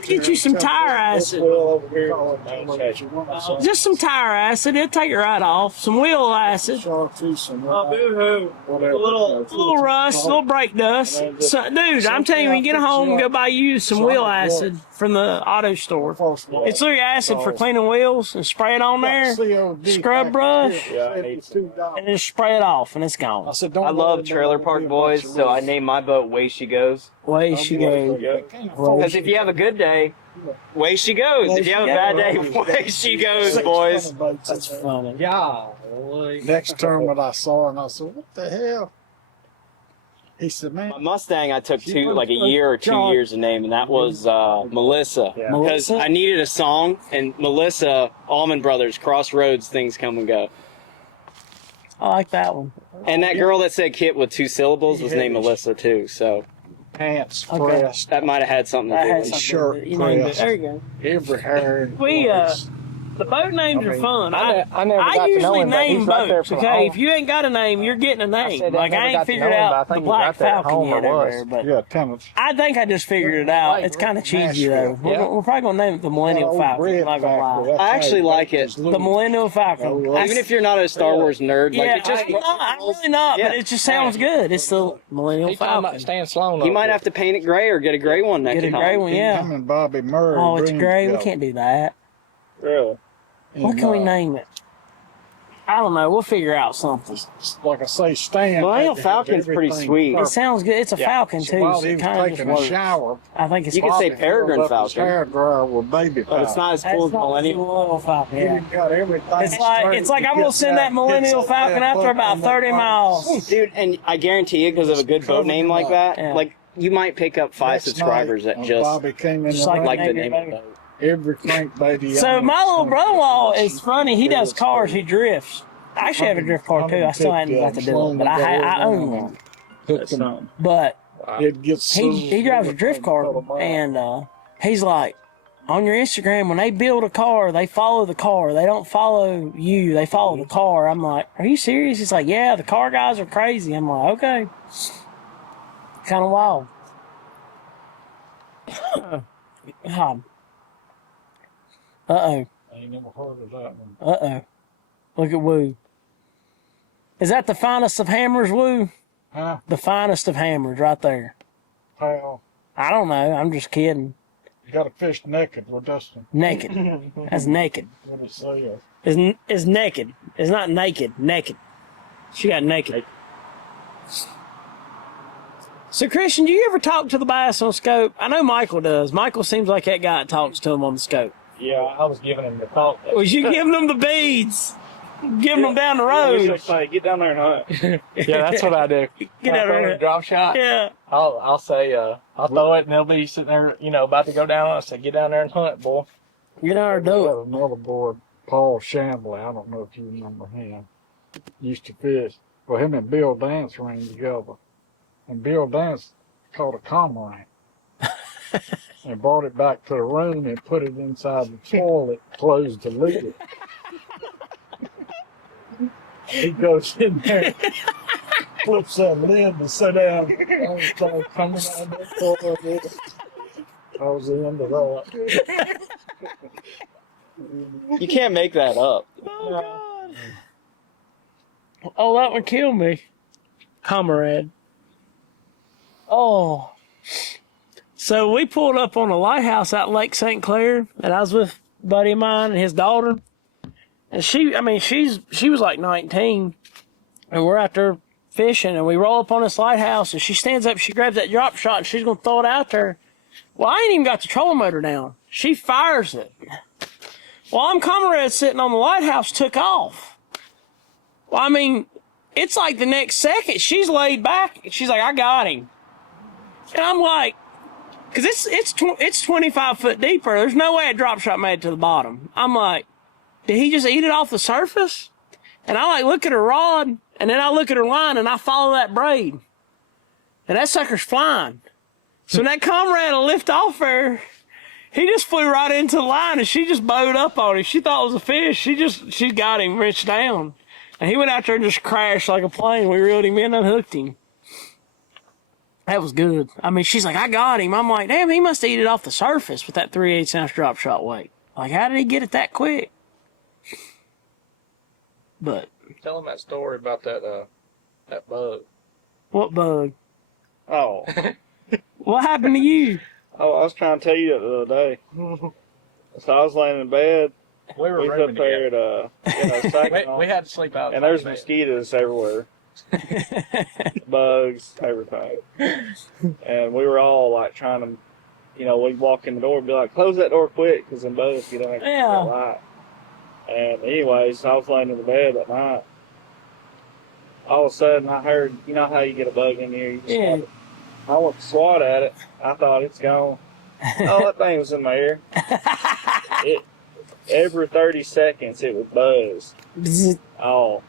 to get you some tire acid. Over here. Just some tire acid. It'll take it right off. Some wheel acid. Boo-hoo. A little rust, a little brake dust. So, dude, I'm telling you, when you get home and go buy you some wheel acid from the auto store. It's literally acid for cleaning wheels and spray it on there. Scrub brush. And just spray it off and it's gone. I love Trailer Park Boys, so I named my boat Way She Goes. Way she goes. Because if you have a good day, way she goes. If you have a bad day, way she goes, boys. That's funny. Yeah. Next term when I saw her, and I said, what the hell? He said, man. My Mustang, I took like a year or 2 years to name, and that was Melissa. Because Melissa? I needed a song, and Melissa, Allman Brothers, Crossroads, Things Come and Go. I like that one. And that girl that said Kit with 2 syllables was named Melissa, too, so Pants Okay. pressed, that might have had something to That do has with it. something shirt to do- you named it. pressed. There you go. every hair. We, the boat names are fun. I never got to know usually him, but name he's right there boats, from okay? home. If you ain't got a name, you're getting a name. said I Like, never I got ain't to figured know him, but I out the think he's Black right there at Falcon home yet or over was. there, but Yeah, tenants. I think I just figured it out. It's kind of cheesy, though. We're probably going to name it the Millennial Falcon, I'm not going to lie. I actually like it. The Millennial Falcon. Even if you're not a Star Wars nerd, like Yeah, it just I'm really not, Yeah. but it just sounds good. It's the Millennial He talking about Falcon. Stan Sloan. you might have to paint it gray or get a gray one next Get a time. gray one, yeah. Him and Bobby Murray. Oh, it's dreamed gray. We together. can't do that. Really? What can we name it? I don't know. We'll figure out something. Like I say, Stan. Millennial had to have Falcon's pretty everything sweet. It perfect. sounds good. It's a Falcon, too, While so he it was kind of just taking a works. shower, I think it's You could say Falcon. Peregrine filled up his Falcon, hair dryer with baby powder. but it's not as That's cool as not the Millennial. Millennial Falcon, yeah. He got everything It's like straight I'm to gonna get send that Millennial hits that Falcon after button about on that 30 button. miles. Dude, and I guarantee you, because of a good boat name like that, Yeah. like you might pick up 5 Next subscribers night, that when just Bobby came in Just the like room, like the name name your of the boat. every crank baby. So my little brother-in-law is funny. He does cars. He drifts. I actually have a drift car too. I still hadn't got to do it, but I own one. Hooked him. But It gets he drives a drift car, and he's like, on your Instagram, when they build a car, they follow the car. They don't follow you. They follow the car. I'm like, are you serious? He's like, yeah, the car guys are crazy. I'm like, okay. Kind of wild. God. Uh-oh. I ain't never heard of that one. Uh-oh. Look at Woo. Is that the finest of hammers, Woo? Huh? The finest of hammers right there. Pal, I don't know. I'm just kidding. you got to fish naked with Dustin. Naked. That's naked. When it says. It's naked. It's not naked. Naked. She got naked. So, Christian, do you ever talk to the bass on scope? I know Michael does. Michael seems like that guy that talks to him on the scope. Yeah, I was giving him the talk. Was you giving them the beads? Giving them down the We road? say, get down there and hunt. Yeah, that's what I do. Get out Throw of a there. drop shot. Yeah. I'll say, I'll throw it and they'll be sitting there, about to go down. I say, get down there and hunt, boy. Get out We there, do had it. another boy, Paul Shambley. I don't know if you remember him. Used to fish. Well, him and Bill Dance ran together. And Bill Dance caught a cormorant. And brought it back to the room and put it inside the toilet, closed the lid. He goes in there, flips that lid to sit down. I was like, coming out of that toilet. I was into that. You can't make that up. Oh, God. Oh, that one killed me. Comrade. Oh. So we pulled up on a lighthouse out in Lake St. Clair, and I was with a buddy of mine and his daughter. And she was like 19, and we're out there fishing, and we roll up on this lighthouse, and she stands up, she grabs that drop shot, and she's going to throw it out there. Well, I ain't even got the trolling motor down. She fires it. Well, I'm comrade sitting on the lighthouse, took off. Well, I mean, it's like the next second, she's laid back, and she's like, I got him. And I'm like, because it's 25 foot deeper. There's no way a drop shot made it to the bottom. I'm like, did he just eat it off the surface? And I look at her rod, and then I look at her line, and I follow that braid. And that sucker's flying. So when that comrade will lift off her, he just flew right into the line, and she just bowed up on him. She thought it was a fish. She got him reached down. And he went out there and just crashed like a plane. We reeled him in and unhooked him. That was good. I mean, she's like, I got him. I'm like, damn, he must eat it off the surface with that 3/8 ounce drop shot weight. Like, how did he get it that quick? But Tell him that story about that bug. what bug? Oh. What happened to you? Oh, I was trying to tell you that the other day. So I was laying in bed. We were We was rooming up there together. at second We had to sleep out. and there's mosquitoes everywhere. Bugs, everything. And we were all like trying to, we'd walk in the door and be like, close that door quick because them bugs get on Yeah. that light. And anyways, I was laying in the bed that night. All of a sudden, I heard, you know how you get a bug in here? You just Yeah. I went to swat at it. I thought it's gone. Oh, that thing was in my ear. Every 30 seconds, it would buzz. Oh.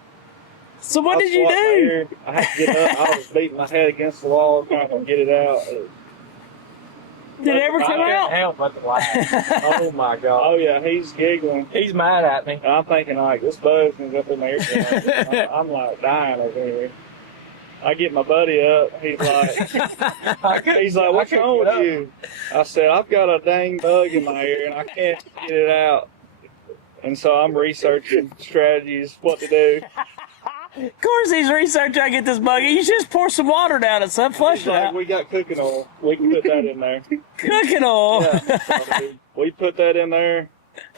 So what I did you swat my do? ear. I had to get up. I was beating my head against the wall trying to get it out. Did it ever I come couldn't out? help but to laugh. Oh my God. Oh, yeah, he's giggling. He's mad at me. And I'm thinking, like, this buzz is up in my ear. I'm like dying over here. I get my buddy up. He's like, what's wrong with you? I said, I've got a dang bug in my ear and I can't get it out. And so I'm researching strategies, what to do. Of course he's researching I get this bug. You should just pour some water down it, son. Flush He's it like, out. we got cooking oil. We can put that in there. Cooking oil. Yeah. We put that in there,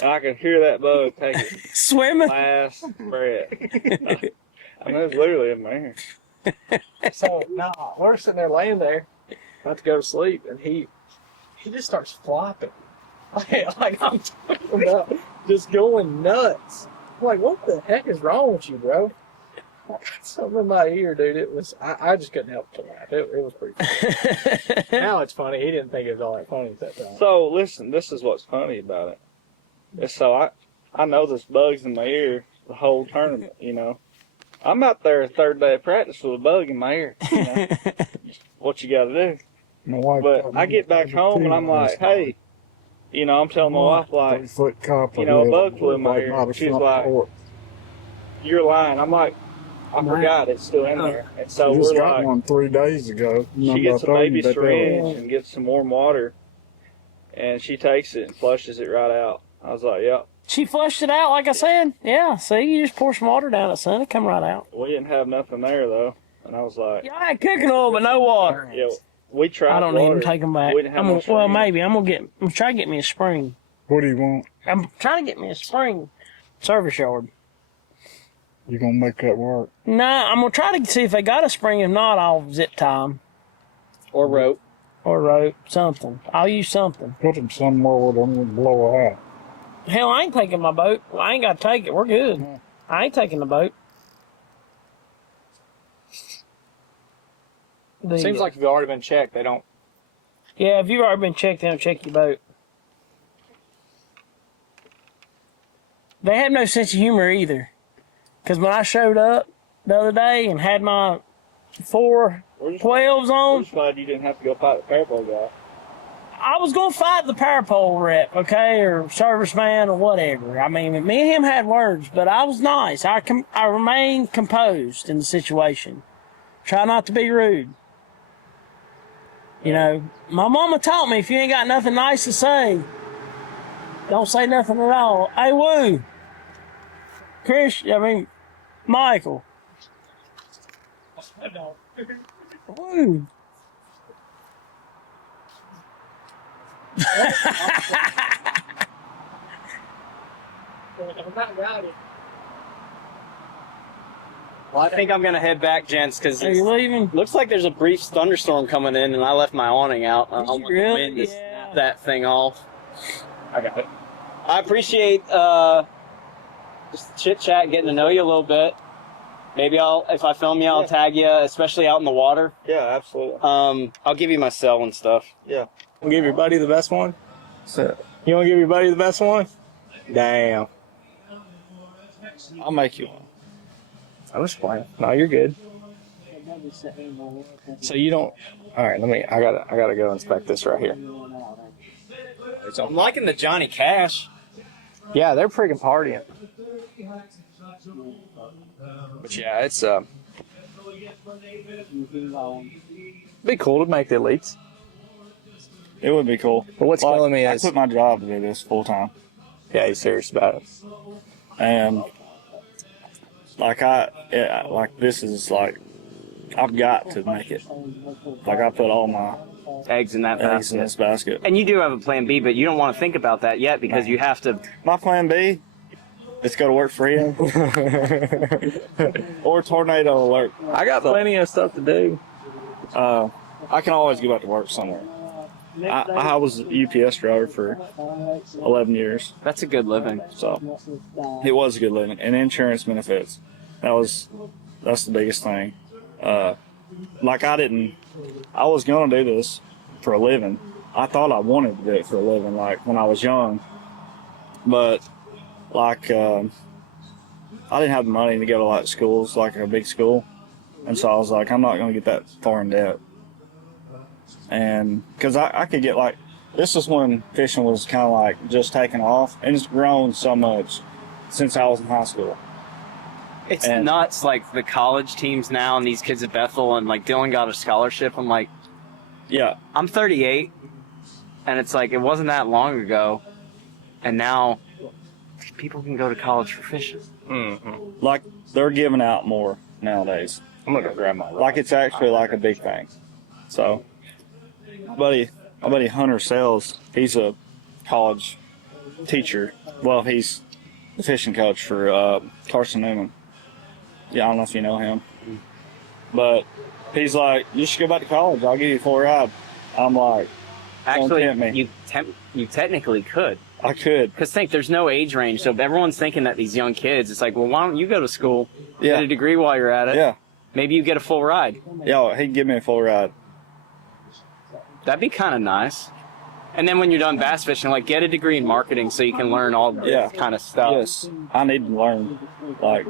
and I could hear that bug take it. Swimming. Last breath. I mean, it was literally in my ear. So we're sitting there laying there, about to go to sleep, and he just starts flopping. Like I'm talking about, just going nuts. I'm like, what the heck is wrong with you, bro? I got something in my ear, dude. It was I just couldn't help but laugh. It was pretty funny. Now it's funny. He didn't think it was all that funny at that time. So, listen, this is what's funny about it. It's so I know there's bugs in my ear the whole tournament, I'm out there third day of practice with a bug in my ear. What you got to do? My wife But told me I get back home and I'm like, hey, I'm telling my wife, like, 3-foot copper. a bug flew in my ear. She's like, you're lying. I'm like, I forgot it's still in there. And so I just we're got like, one 3 days ago. she gets a baby syringe and gets some warm water, and she takes it and flushes it right out. I was like, yep. She flushed it out, like I said. Yeah, see, you just pour some water down it, son. It come right out. We didn't have nothing there, though. And I was like, Yeah, I had cooking oil, but no water. yeah, we tried I don't water. even take them back. We didn't have no Well, syringe. maybe. I'm trying to get me a spring. What do you want? I'm trying to get me a spring service yard. You gonna make that work? Nah, I'm going to try to see if they got a spring. If not, I'll zip tie 'em. Or rope. or rope, something. I'll use something. Put them somewhere where they won't blow out. Hell, I ain't taking my boat. Well, I ain't got to take it. We're good. I ain't taking the boat. Seems like you've already been checked. They don't. Yeah, if you've already been checked, they'll check your boat. They have no sense of humor either. Because when I showed up the other day and had my 412s on, I'm just glad you didn't have to go fight the parapole guy. I was going to fight the parapole rep, okay, or serviceman or whatever. I mean, me and him had words, but I was nice. I remained composed in the situation. Try not to be rude. You know, my mama taught me if you ain't got nothing nice to say, don't say nothing at all. Hey, woo. Michael. Woo. Well, I think I'm gonna head back, gents, because Are you leaving? looks like there's a brief thunderstorm coming in, and I left my awning out. I want the Really? wind to Yeah. snap that thing off. I got it. I appreciate just chit chat, getting to know you a little bit. Maybe if I film you, I'll tag you, especially out in the water. Yeah, absolutely. I'll give you my cell and stuff. Yeah. Wanna give your buddy the best one? You want to give your buddy the best one? Damn. I'll make you one. I was playing. No, you're good. So you don't. All right, I gotta go inspect this right here. I'm liking the Johnny Cash. Yeah, they're freaking partying. But yeah, it's be cool to make the elites. It would be cool. But what's killing me I is quit my job to do this full time. yeah, he's serious about it. And this is like I've got to make it. Like I put all my Eggs in that eggs in basket. this basket. And you do have a plan B, but you don't want to think about that yet because you have to. My plan B is go to work for him or tornado alert. I got plenty of stuff to do. I can always go back to work somewhere. I was a UPS driver for 11 years, That's a good living. so it was a good living. And insurance benefits, that's the biggest thing. I was going to do this for a living. I thought I wanted to do it for a living, like when I was young, but I didn't have the money to go to like schools, like a big school, and so I was like, I'm not going to get that far in debt. And because I could get like, this is when fishing was kind of like just taking off, and it's grown so much since I was in high school. It's And- nuts, like the college teams now and these kids at Bethel, and like Dylan got a scholarship. I'm like, Yeah, I'm 38, and it's like, it wasn't that long ago, and now people can go to college for fishing. like they're giving out more nowadays. I'm gonna go grab my. Like it's actually like a big thing. So, my buddy Hunter Sells, he's a college teacher. Well, he's the fishing coach for Carson Newman. Yeah, I don't know if you know him, but he's like, you should go back to college. I'll give you a full ride. I'm like, Actually, tempt me. you technically could. I could. Because there's no age range, so if everyone's thinking that these young kids, it's like, well, why don't you go to school, Yeah. get a degree while you're at it? Yeah, Maybe you get a full ride. yeah. He'd give me a full ride. That'd be kind of nice. And then when you're done bass fishing, like get a degree in marketing so you can learn all this Yeah. kind of stuff. Yes, I need to learn. Like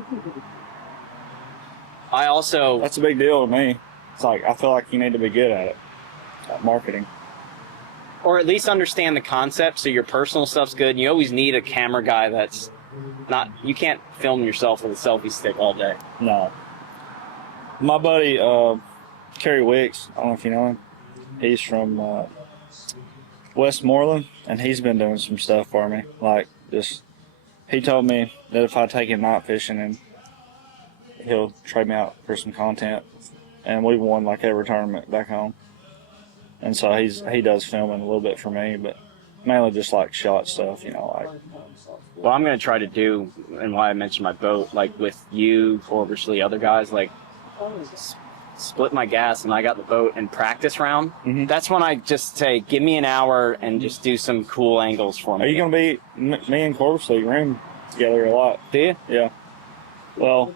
I also, that's a big deal to me. It's like I feel like you need to be good at it, at marketing. or at least understand the concept so your personal stuff's good. And you always need a camera guy that's not, you can't film yourself with a selfie stick all day. No. My buddy, Kerry Wicks, I don't know if you know him. He's from Westmoreland, and he's been doing some stuff for me. Like, he told me that if I take him night fishing, and he'll trade me out for some content. And we've won like every tournament back home. And so he does filming a little bit for me, but mainly just like shot stuff, like. Well, I'm going to try to do, and why I mentioned my boat, like with you or virtually other guys, like split my gas and I got the boat and practice round, Mhm. that's when I just say, give me an hour and just do some cool angles for me. Are you going to be, me and Corpse League room together a lot? Do you? Yeah. Well,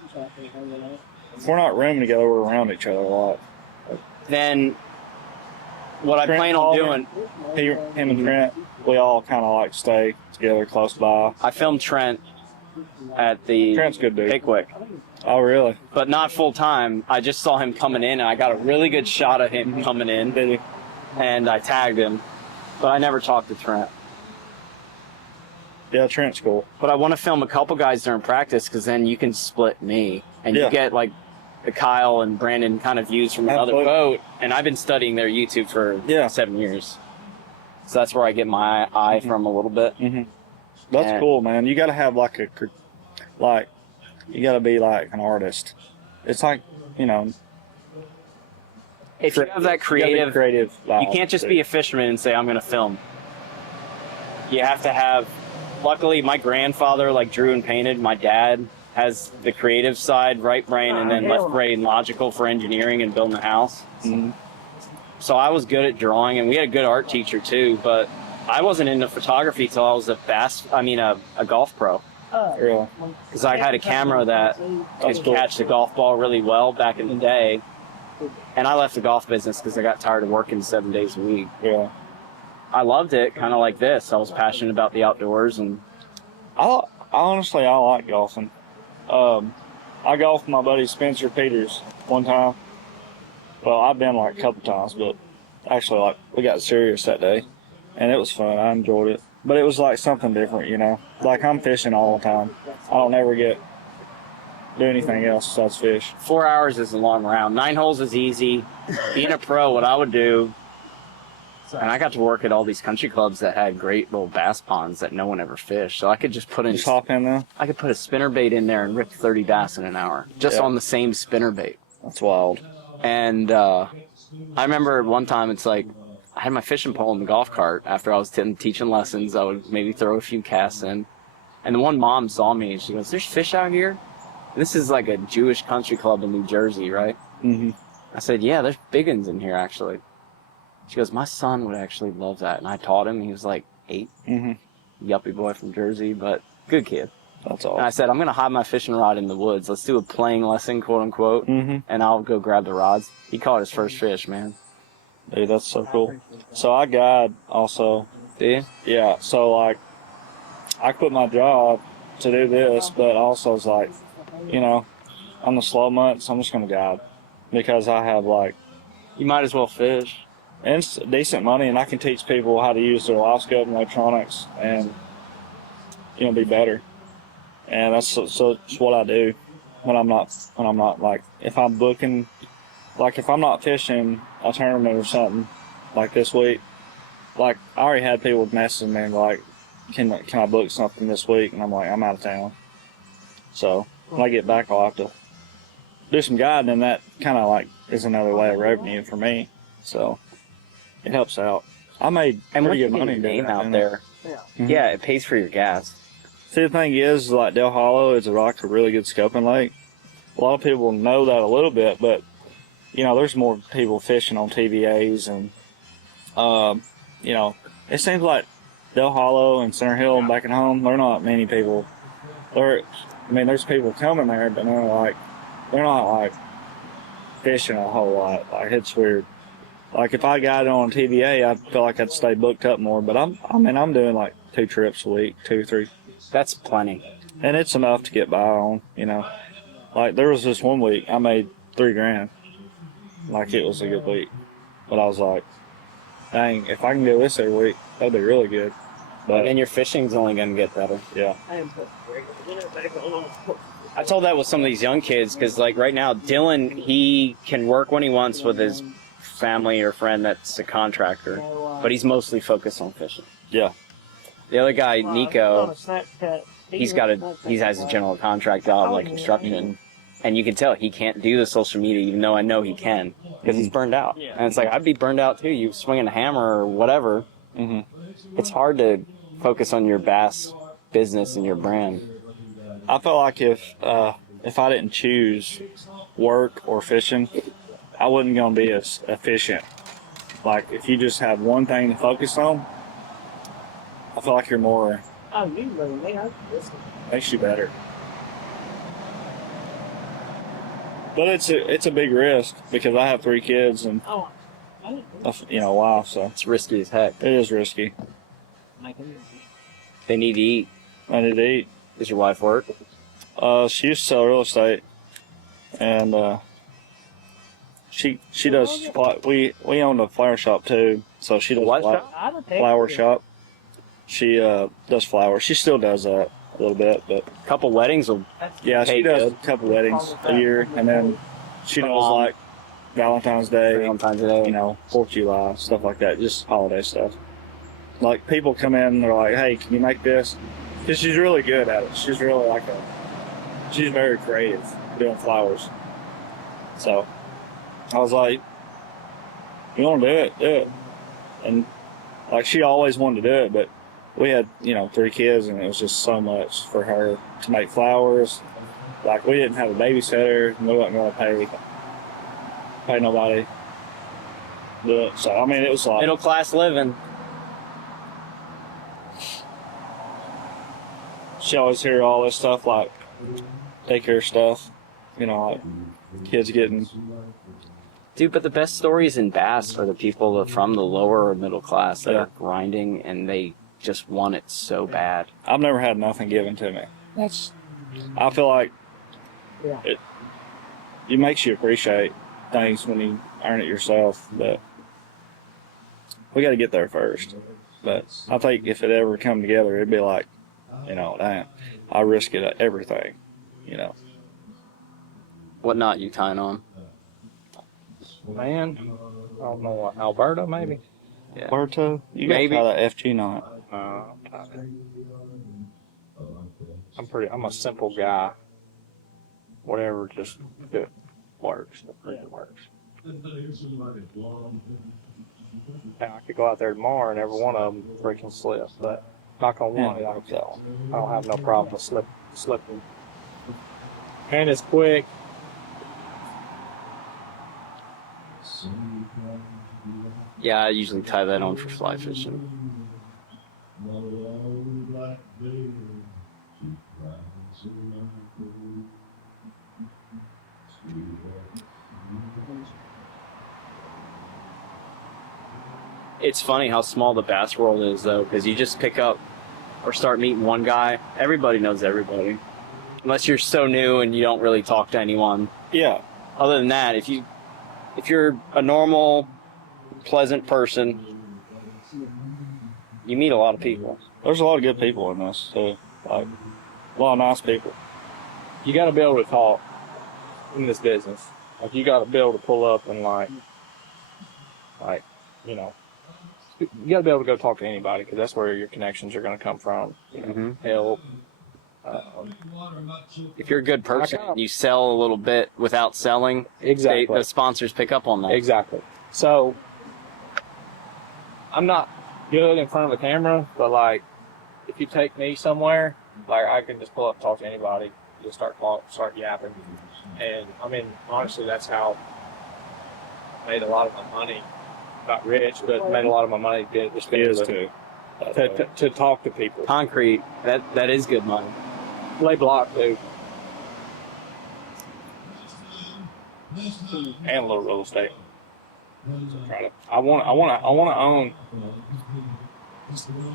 if we're not rooming together, we're around each other a lot. Then what I Trent plan on doing, him and Trent, we all kind of like stay together close by. I filmed Trent at the Trent's good dude. Pickwick, Oh, really? but not full time. I just saw him coming in and I got a really good shot of him coming in Did he? and I tagged him, but I never talked to Trent. Yeah, Trent's cool. But I want to film a couple guys during practice because then you can split me and Yeah. you get like the Kyle and Brandon kind of views from another Absolutely. boat. And I've been studying their YouTube for Yeah. 7 years. So that's where I get my eye from a little bit. Mm-hmm. That's And- cool, man. You got to have like you got to be like an artist. It's like, you know, If you have that you gotta be creative, you vibe, can't just too. be a fisherman and say, I'm going to film. You have to have, luckily my grandfather like drew and painted. My dad has the creative side, right brain, and then left brain logical for engineering and building a house. Mhm. So I was good at drawing, and we had a good art teacher too. But I wasn't into photography till I was a golf pro, Really. because I had a camera that That's could cool. catch the golf ball really well back in the day. And I left the golf business because I got tired of working 7 days a week. Yeah. I loved it, kind of like this. I was passionate about the outdoors, and Honestly, I like golfing. I golfed with my buddy Spencer Peters one time. Well, I've been like a couple times, but actually, like, we got serious that day, and it was fun. I enjoyed it, but it was like something different, you know. Like, I'm fishing all the time. I don't ever do anything else besides fish. 4 hours is a long round. 9 holes is easy. Being a pro, what I would do, and I got to work at all these country clubs that had great little bass ponds that no one ever fished. So I could just put in, Just hop in there. I could put a spinner bait in there and rip 30 bass in an hour, just Yeah. on the same spinner bait. That's wild. And I remember one time, it's like, I had my fishing pole in the golf cart. After I was teaching lessons, I would maybe throw a few casts in. And the one mom saw me, and she goes, there's fish out here? This is like a Jewish country club in New Jersey, right? Mm-hmm. I said, yeah, there's big ones in here, actually. She goes, my son would actually love that. And I taught him. He was like 8, Mm-hmm. yuppie boy from Jersey, but good kid. That's And I awesome. said, I'm going to hide my fishing rod in the woods. Let's do a playing lesson, quote unquote, Mm-hmm. and I'll go grab the rods. He caught his first fish, man. Dude, that's so cool. So I guide also. Do you? Yeah, so like, I quit my job to do this, but also it's like, you know, on the slow months, I'm just gonna guide because I have like, You might as well fish. and it's decent money, and I can teach people how to use their live scope and electronics, and you know, be better. And that's it's what I do when I'm not like, if I'm booking, like if I'm not fishing a tournament or something like this week, like I already had people messaging me and like, can I book something this week? And I'm like, I'm out of town. So when I get back, I'll have to do some guiding, and that kind of like is another way of revenue for me. So it helps out. I made And once pretty you good get money your doing name that, out didn't there, Mhm. yeah, it pays for your gas. See, the thing is, like Del Hollow is like a really good scoping lake. A lot of people know that a little bit, but you know, there's more people fishing on TVAs, and you know, it seems like Del Hollow and Center Hill and back at home, there are not many people. There's people coming there, but they're not like fishing a whole lot. Like, it's weird. Like, if I got it on TVA, I feel like I'd stay booked up more. But I'm doing like 2 trips a week, 2, 3. That's plenty. And it's enough to get by on, you know. Like, there was this one week I made $3,000. Like, it was a good week. But I was like, dang, if I can do this every week, that'd be really good. But And your fishing's only going to get better. yeah, I told that with some of these young kids because, like, right now, Dylan, he can work when he wants with his family or friend that's a contractor, but he's mostly focused on fishing. yeah, The other guy, Nico, he has a general contract job, like construction, and you can tell he can't do the social media, even though I know he can, because he's burned out. And it's like, I'd be burned out too. You swinging a hammer or whatever. It's hard to focus on your bass business and your brand. I felt like if I didn't choose work or fishing, I wasn't going to be as efficient. Like, if you just have one thing to focus on, I feel like you're more, makes you better. But it's a big risk because I have 3 kids and a wife, so It's risky as heck. it is risky. They need to eat. I need to eat. Does your wife work? She used to sell real estate, and she does. We own a flower shop too, so she does flower shop. She does flowers. She still does that a little bit, but A couple weddings will. yeah, she Hey, does good. a couple weddings a year, and then she does like Valentine's Day, Valentine's Day. 4th of July, stuff like that, just holiday stuff. Like people come in, they're like, "Hey, can you make this?" Because she's really good at it. She's really she's very creative doing flowers. So I was like, "You want to do it? Do it." And like she always wanted to do it, but we had 3 kids, and it was just so much for her to make flowers. Like we didn't have a babysitter, and we wasn't going to pay nobody. Do it. So I mean, it was like Middle class living. she always hear all this stuff like daycare stuff, like kids getting. Dude, but the best stories in Bass are the people from the lower or middle class that Yeah. are grinding and they just want it so bad. I've never had nothing given to me. I feel like it makes you appreciate things when you earn it yourself, but we got to get there first. But I think if it ever come together, it'd be like, damn, I risk it everything, What knot you tying on? Man, I don't know, Alberta maybe? Yeah. Berto, you got to Maybe. try that FG knot. I'm a simple guy. Whatever, just it works. It works. I could go out there tomorrow and every one of them freaking slip, but knock on wood, Yeah. I don't have no problem with slipping. And it's quick. Yeah, I usually tie that on for fly fishing. It's funny how small the bass world is, though, because you just pick up or start meeting one guy. Everybody knows everybody, unless you're so new and you don't really talk to anyone. Yeah. Other than that, if you're a normal, pleasant person, you meet a lot of people. There's a lot of good people in this, so like a lot of nice people. You got to be able to talk in this business. Like you got to be able to pull up and you got to be able to go talk to anybody because that's where your connections are going to come from. Help. If you're a good person, you sell a little bit without selling. Exactly. The sponsors pick up on that. Exactly. So I'm not good in front of the camera, but if you take me somewhere, I can just pull up and talk to anybody. Just start yapping. And I mean, honestly, that's how I made a lot of my money. Not rich, but made a lot of my money just being able to talk to people. Concrete, that is good money. Lay block too. And a little real estate. I want to own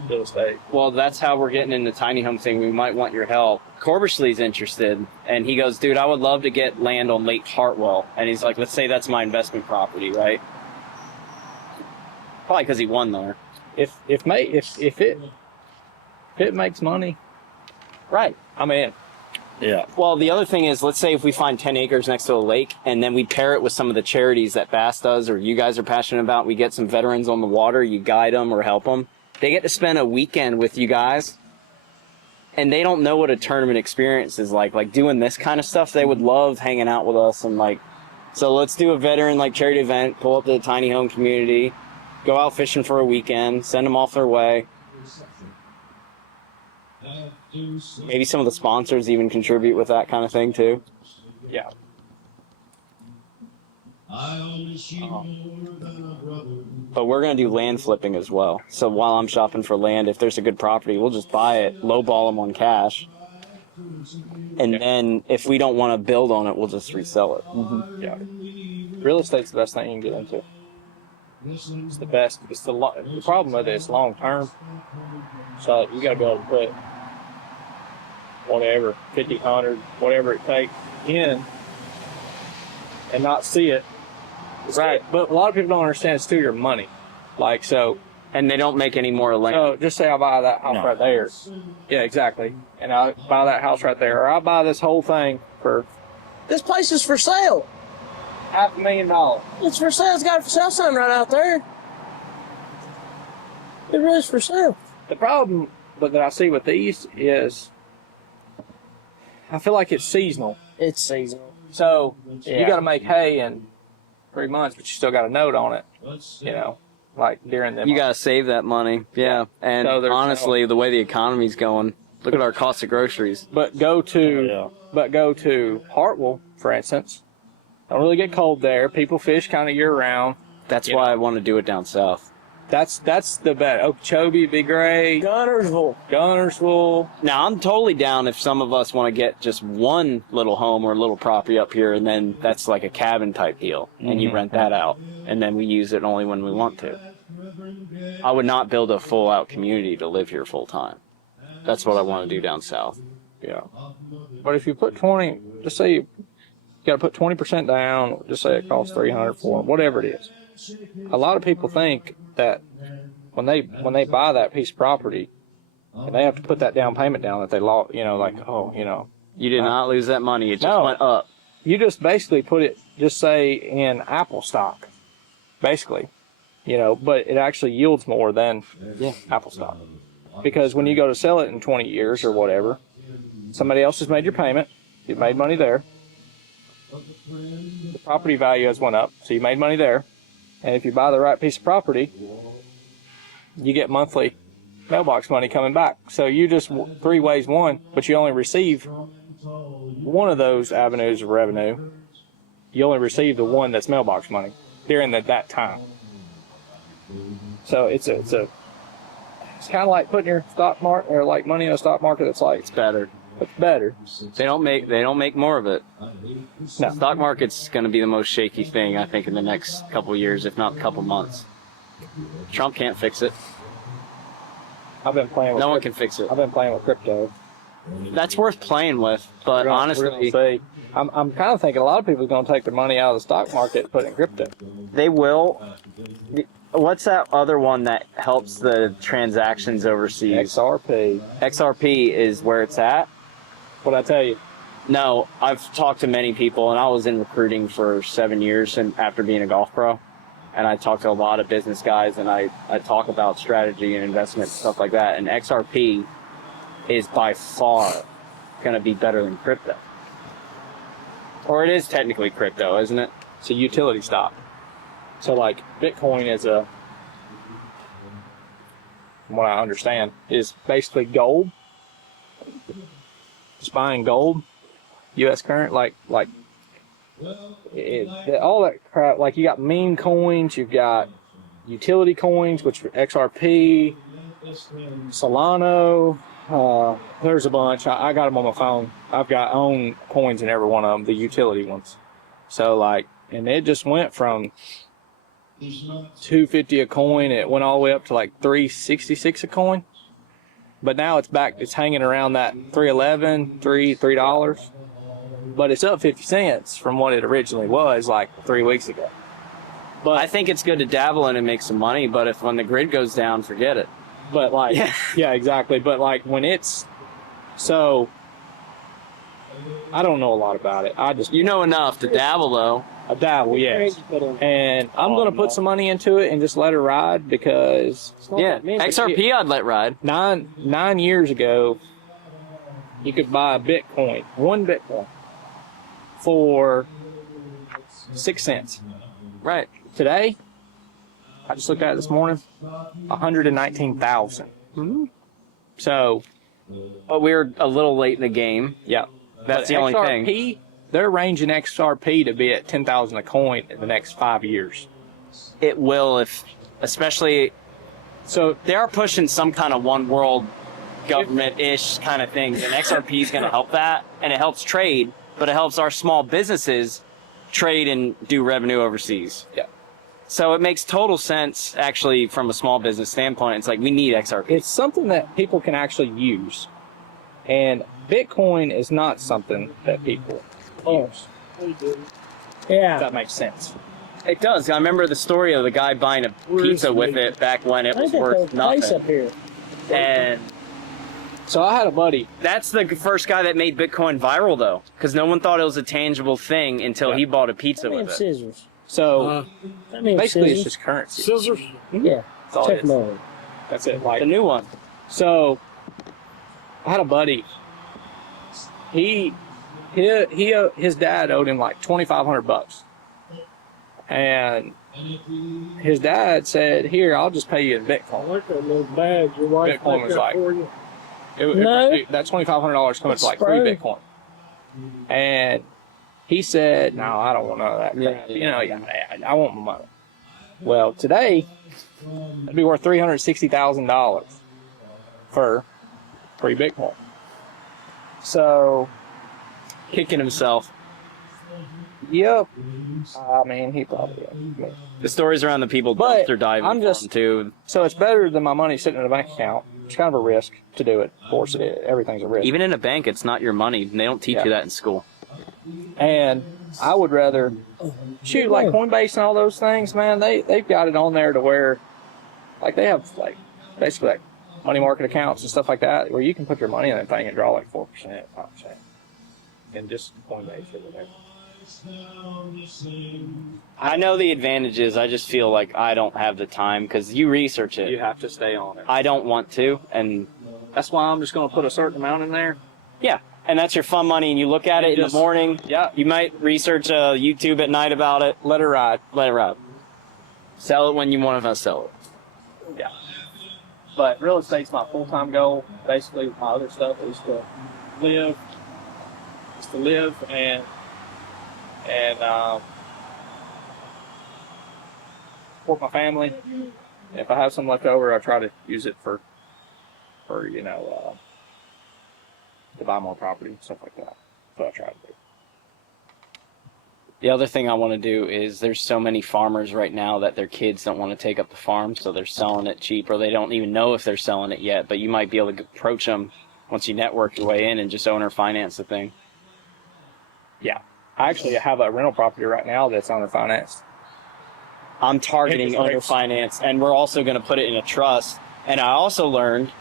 real estate. Well, that's how we're getting in the tiny home thing. We might want your help. Corbishley's interested, and he goes, dude, I would love to get land on Lake Hartwell. And he's like, let's say that's my investment property, right? Probably because he won there. If it makes money, Right. I'm in. Yeah. Well, the other thing is, let's say if we find 10 acres next to a lake, and then we pair it with some of the charities that Bass does or you guys are passionate about, we get some veterans on the water, you guide them or help them. They get to spend a weekend with you guys, and they don't know what a tournament experience is like doing this kind of stuff. They would love hanging out with us, and so let's do a veteran charity event, pull up to the tiny home community, go out fishing for a weekend, send them off their way. Maybe some of the sponsors even contribute with that kind of thing too. Yeah. But we're going to do land flipping as well. So while I'm shopping for land, if there's a good property, we'll just buy it, lowball them on cash. And then if we don't want to build on it, we'll just resell it. Mm-hmm. Yeah. Real estate's the best thing you can get into. It's the best. It's the problem with it is long term. So you got to be able to put whatever, 50, 100, whatever it takes in and not see it. Right. But a lot of people don't understand it's still your money. Like, so. And they don't make any more land. So just say I buy that house right there. Yeah, exactly. And I buy that house right there. Or I buy this whole thing for. This place is for sale. $500,000. It's for sale. It's got a for sale sign right out there. It really is for sale. The problem that I see with these is I feel like it's seasonal. It's seasonal. So you got to make hay in 3 months, but you still got a note on it. You know, like during the. You got to save that money. Yeah. And so honestly, the way the economy's going, look at our cost of groceries. But go to Hartwell, for instance. Don't really get cold there. People fish kind of year round. That's why I want to do it down south. That's the bet. Okeechobee would be great. Gunnersville. Now, I'm totally down if some of us want to get just one little home or little property up here, and then that's like a cabin type deal, and you rent that out, and then we use it only when we want to. I would not build a full-out community to live here full-time. That's what I want to do down south. Yeah. But if you put 20, just say you got to put 20% down, just say it costs $300 for whatever it is. A lot of people think that when they buy that piece of property, and they have to put that down payment down that they lost, you know, like, oh, you know. You did not lose that money. It just went up. You just basically put it, just say, in Apple stock, basically, you know, but it actually yields more than Apple stock. Because when you go to sell it in 20 years or whatever, somebody else has made your payment, you made money there. The property value has went up, so you made money there. And if you buy the right piece of property, you get monthly mailbox money coming back. So you just 3 ways one, but you only receive one of those avenues of revenue. You only receive the one that's mailbox money during that time. So it's kind of like putting your stock market or like money in a stock market. It's like it's better. It's better. They don't make more of it. No. Stock market's going to be the most shaky thing, I think, in the next couple of years, if not a couple months. Trump can't fix it. I've been playing with no one can fix it. I've been playing with crypto. That's worth playing with, but honestly, I'm kind of thinking a lot of people are going to take their money out of the stock market and put it in crypto. They will. What's that other one that helps the transactions overseas? XRP. XRP is where it's at. What'd I tell you? No, I've talked to many people, and I was in recruiting for 7 years and after being a golf pro. And I talk to a lot of business guys, and I talk about strategy and investment and stuff like that. And XRP is by far going to be better than crypto. Or it is technically crypto, isn't it? It's a utility stock. So, like, Bitcoin is from what I understand, is basically gold. Just buying gold, U.S. current, all that crap. Like, you got meme coins, you've got utility coins, which are XRP, Solano. There's a bunch. I got them on my phone. I own coins in every one of them, the utility ones. So, like, and it just went from $2.50 a coin. It went all the way up to like $3.66 a coin. But now it's back. It's hanging around that $3.11, $3. But it's up 50 cents from what it originally was like 3 weeks ago. But I think it's good to dabble in and make some money. But when the grid goes down, forget it. But like, yeah, exactly. But like when it's so, I don't know a lot about it. You know enough to dabble though. A dabble, yes. And I'm going to put some money into it and just let it ride because... XRP I'd let ride. 9 years ago, you could buy a Bitcoin, one Bitcoin, for 6 cents. Right. Today, I just looked at it this morning, 119,000. Mm-hmm. So... But we're a little late in the game. Yeah. That's the only thing. they're ranging XRP to be at 10,000 a coin in the next 5 years. It will, if especially. So they are pushing some kind of one world government-ish kind of things, and XRP is going to help that, and it helps trade, but it helps our small businesses trade and do revenue overseas. Yeah. So it makes total sense, actually, from a small business standpoint. It's like, we need XRP. It's something that people can actually use. And Bitcoin is not something that people use. Yeah. If that makes sense. It does. I remember the story of the guy buying a pizza with it back when it was worth nothing. Up here. And So I had a buddy. that's the first guy that made Bitcoin viral, though, because no one thought it was a tangible thing until he bought a pizza with it. Scissors. So basically, it's scissors. just currency. Scissors? Yeah. That's all it is. Technology. That's it. Like The new one. So, I had a buddy. His dad owed him like $2,500, and his dad said, "Here, I'll just pay you in I Bitcoin." like that little bag your wife Bitcoin picked was up like- for you. No. That $2,500 coming to like 3 Spray. Bitcoin, and he said, "No, I don't want none of that crap. I want my money." Well, today it'd be worth $360,000 for 3 Bitcoin. So, Kicking himself. yep. I mean, he probably is. The stories around the people But dumpster diving I'm just- too. So it's better than my money sitting in a bank account. It's kind of a risk to do it. Of course, everything's a risk. Even in a bank, it's not your money. They don't teach Yeah. you that in school. And I would rather shoot like Coinbase and all those things, man. They've got it on there to where, like, they have like basically like money market accounts and stuff like that, where you can put your money in that thing and draw like 4%, 5%, and just Coinbase or whatever. I know the advantages. I just feel like I don't have the time because you research it. You have to stay on it. I don't want to, and That's why I'm just going to put a certain amount in there. yeah, and that's your fun money. And you look at it in the Just- morning. Yeah, You might research YouTube at night about it. let it ride. Let it ride. Sell it when you want to sell it. Yeah. But real estate's my full-time goal. Basically, my other stuff is to live, and support my family. If I have some left over, I try to use it for to buy more property and stuff like that. That's what I try to do. The other thing I want to do is there's so many farmers right now that their kids don't want to take up the farm, so they're selling it cheap, or they don't even know if they're selling it yet, but you might be able to approach them once you network your way in and just owner finance the thing. Yeah. I actually have a rental property right now that's owner financed. I'm targeting Interest owner rates. finance, and we're also going to put it in a trust. And I also learned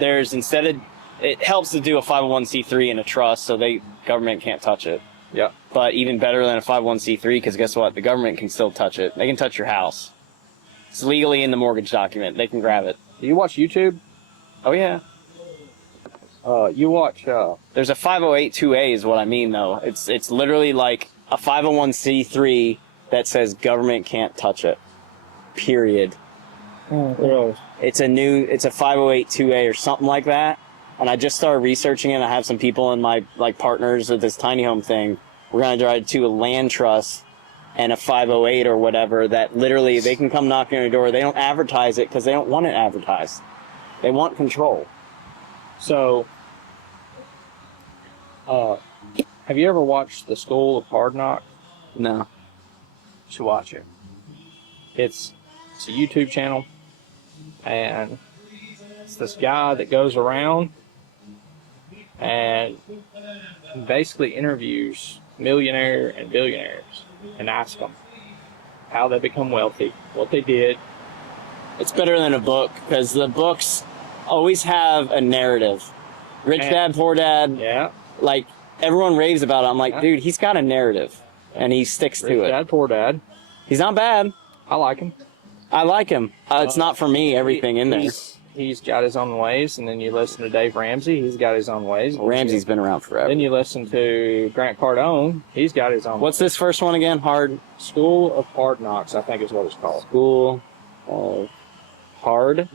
it helps to do a 501c3 in a trust, so government can't touch it. Yeah. But even better than a 501c3, because guess what? The government can still touch it. They can touch your house. It's legally in the mortgage document. They can grab it. Do you watch YouTube? Oh yeah. You watch There's a 508(a) is what I mean, though. It's literally like a 501c3 that says government can't touch it. Period. It's a 508(a) or something like that. And I just started researching it. I have some people in my partners with this tiny home thing. We're gonna try to do a land trust and a 508 or whatever that literally they can come knocking on your door. They don't advertise it because they don't want it advertised. They want control. So, have you ever watched The School of Hard Knocks? No. You should watch it. It's a YouTube channel, and it's this guy that goes around and basically interviews millionaire and billionaires and asks them how they become wealthy, what they did. It's better than a book because the books always have a narrative. Rich Dad, Poor Dad. Yeah. Like, everyone raves about it. I'm like, Yeah. dude, he's got a narrative, and he sticks to Rich it. Dad, Poor Dad. He's not bad. I like him. I like him. It's not for me, everything in there. He's got his own ways, and then you listen to Dave Ramsey, he's got his own ways. Ramsey's been around forever. Then you listen to Grant Cardone, he's got his own. What's this first one again? School of Hard Knocks, I think is what it's called. School of Hard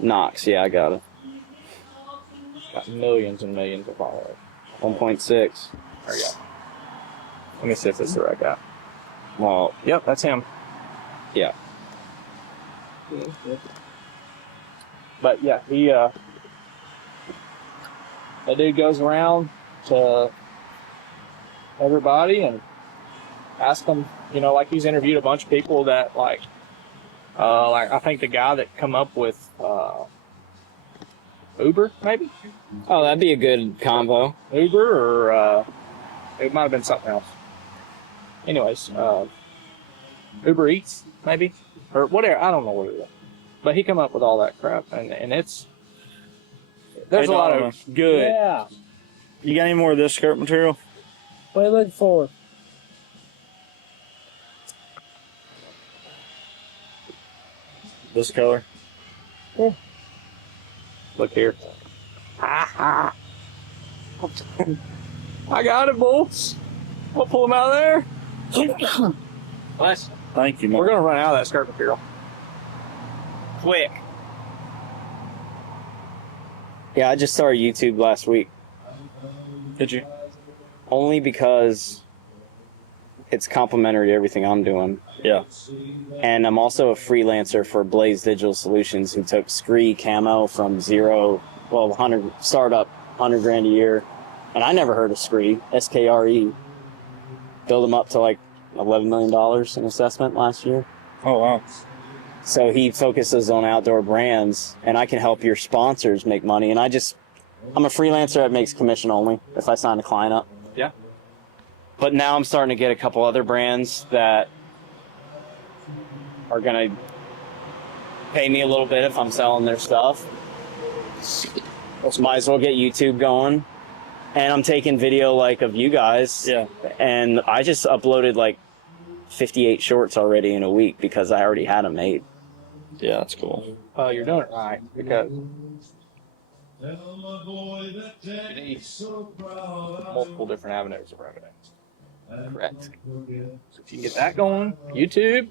Knocks. Yeah, I got it. Got millions and millions of followers. 1.6. There you go. Let me see if this is the right guy. Well, yep, that's him. Yeah. But yeah, he that dude goes around to everybody and asks them, you know, like he's interviewed a bunch of people that like I think the guy that come up with Uber maybe? Oh, that'd be a good combo. Uber or it might have been something else. Anyways, Uber Eats maybe or whatever. I don't know what it is, but he come up with all that crap, and there's a lot of good. Yeah. You got any more of this skirt material? What are you looking for? This color? Look here. I got it, bulls. We'll pull them out of there. Nice. Thank you, man. We're gonna run out of that skirt material. Quick. Yeah, I just started YouTube last week. Did you? Only because it's complementary to everything I'm doing. Yeah. And I'm also a freelancer for Blaze Digital Solutions, who took Scree camo from 100 startup, 100 grand a year. And I never heard of Scree, SKRE. Build them up to like $11 million in assessment last year. Oh, wow. So he focuses on outdoor brands, and I can help your sponsors make money. And I'm a freelancer that makes commission only if I sign a client up. Yeah. But now I'm starting to get a couple other brands that are going to pay me a little bit if I'm selling their stuff. Might as well get YouTube going. And I'm taking video like of you guys. Yeah. And I just uploaded like 58 shorts already in a week because I already had them made. Yeah, that's cool. You're doing it right because you need multiple different avenues of revenue. Correct. So if you get that going, YouTube.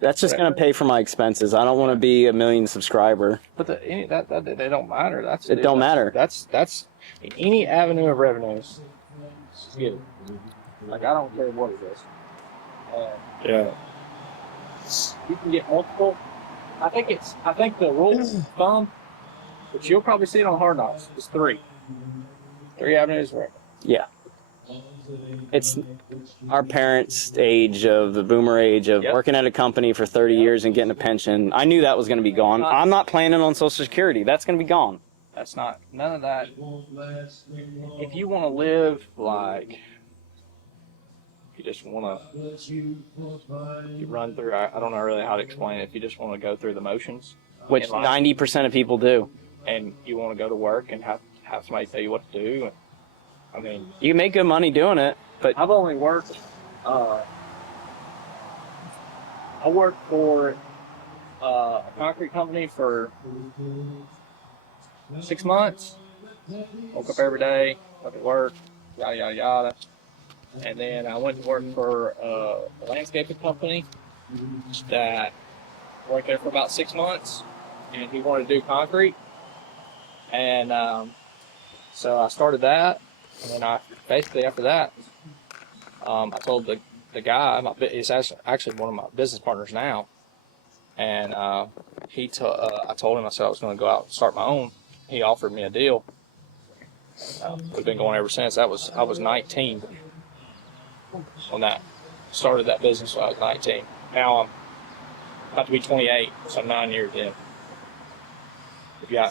That's just going to pay for my expenses. I don't want to be a million subscriber. But they don't matter. It don't matter. That's any avenue of revenues. Just get it. Like I don't care what it is. Yeah. You can get multiple. I think the rule of thumb, which you'll probably see it on Hard Knocks, is 3. 3 avenues of revenue. Yeah. It's our parents' age of the boomer age of working at a company for 30 years and getting a pension. I knew that was going to be gone. I'm not planning on Social Security. That's going to be gone. That's not, none of that. If you want to live like, you just want to, you run through, I don't know really how to explain it. If you just want to go through the motions. Which 90% of people do. And you want to go to work and have somebody tell you what to do. I mean, you can make good money doing it, but I've only worked, I worked for a concrete company for 6 months. Woke up every day, went to work, yada, yada, yada. And then I went to work for a landscaping company that worked there for about 6 months, and he wanted to do concrete. And so I started that. And then basically after that, I told the guy, he's actually one of my business partners now, and I told him, I said I was going to go out and start my own. He offered me a deal. We've been going ever since. I was 19 when that started that business when I was 19. Now I'm about to be 28, so I'm 9 years in.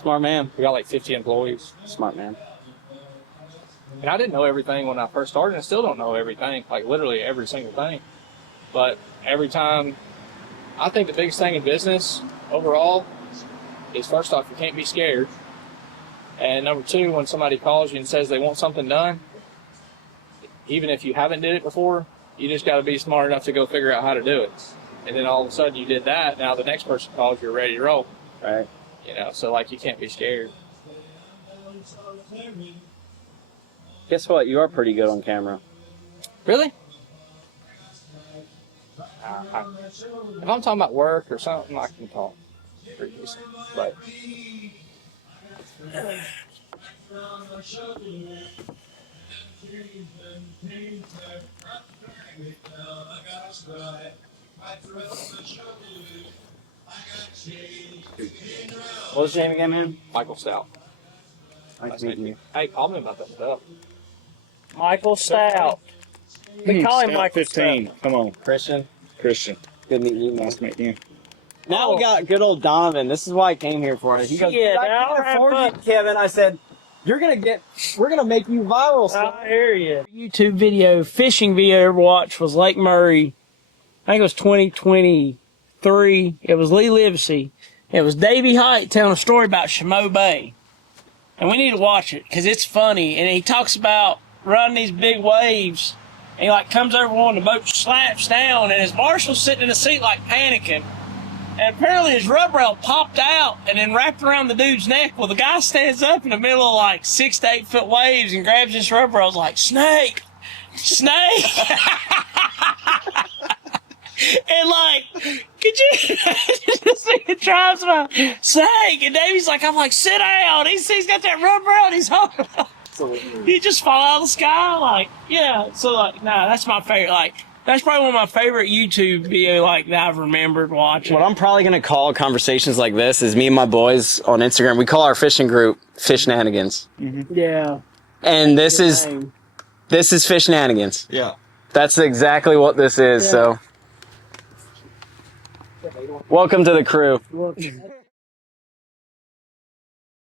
smart man. We got like 50 employees. Smart man. And I didn't know everything when I first started, and I still don't know everything, like literally every single thing. But every time, I think the biggest thing in business overall is, first off, you can't be scared. And number 2, when somebody calls you and says they want something done, even if you haven't did it before, you just got to be smart enough to go figure out how to do it. And then all of a sudden you did that, now the next person calls, you're ready to roll. Right. You know, so like you can't be scared. Guess what? You are pretty good on camera. Really? If I'm talking about work or something, I can talk pretty decent. But What's your name again, man? Micheal Stout. Nice meeting you. Hey, call me about that stuff. Micheal Stout. They call him Stout Micheal 15. Stout. Come on, Christian. Christian. Good meeting you, man. Nice to meet you. Now we got good old Donovan. This is why I came here for it. He goes, Yeah, "I now can't we're having afford you, fun." Kevin." I said, we're gonna make you viral. Son. I hear you. YouTube video, fishing video I ever watched was Lake Murray. I think it was 2023. It was Lee Livesey. It was Davey Height telling a story about Chameau Bay. And we need to watch it because it's funny. And he talks about running these big waves. And he like comes over one, the boat slaps down, and his marshal's sitting in the seat like panicking. And apparently his rub rail popped out and then wrapped around the dude's neck. Well, the guy stands up in the middle of like 6 to 8 foot waves and grabs his rub rail. Like, snake, snake. And like, could you just see the tribesman snake? And Davey's like, I'm like, sit down. He's got that rub rail and he's holding it. He just fall out of the sky. Like, yeah. So like, nah, that's my favorite. Like, that's probably one of my favorite YouTube video like that I've remembered watching. What I'm probably gonna call conversations like this is me and my boys on Instagram. We call our fishing group Fishnanigans. Yeah. And this Good is name. Fishnanigans. Yeah. That's exactly what this is. Yeah. So, welcome to the crew. Look.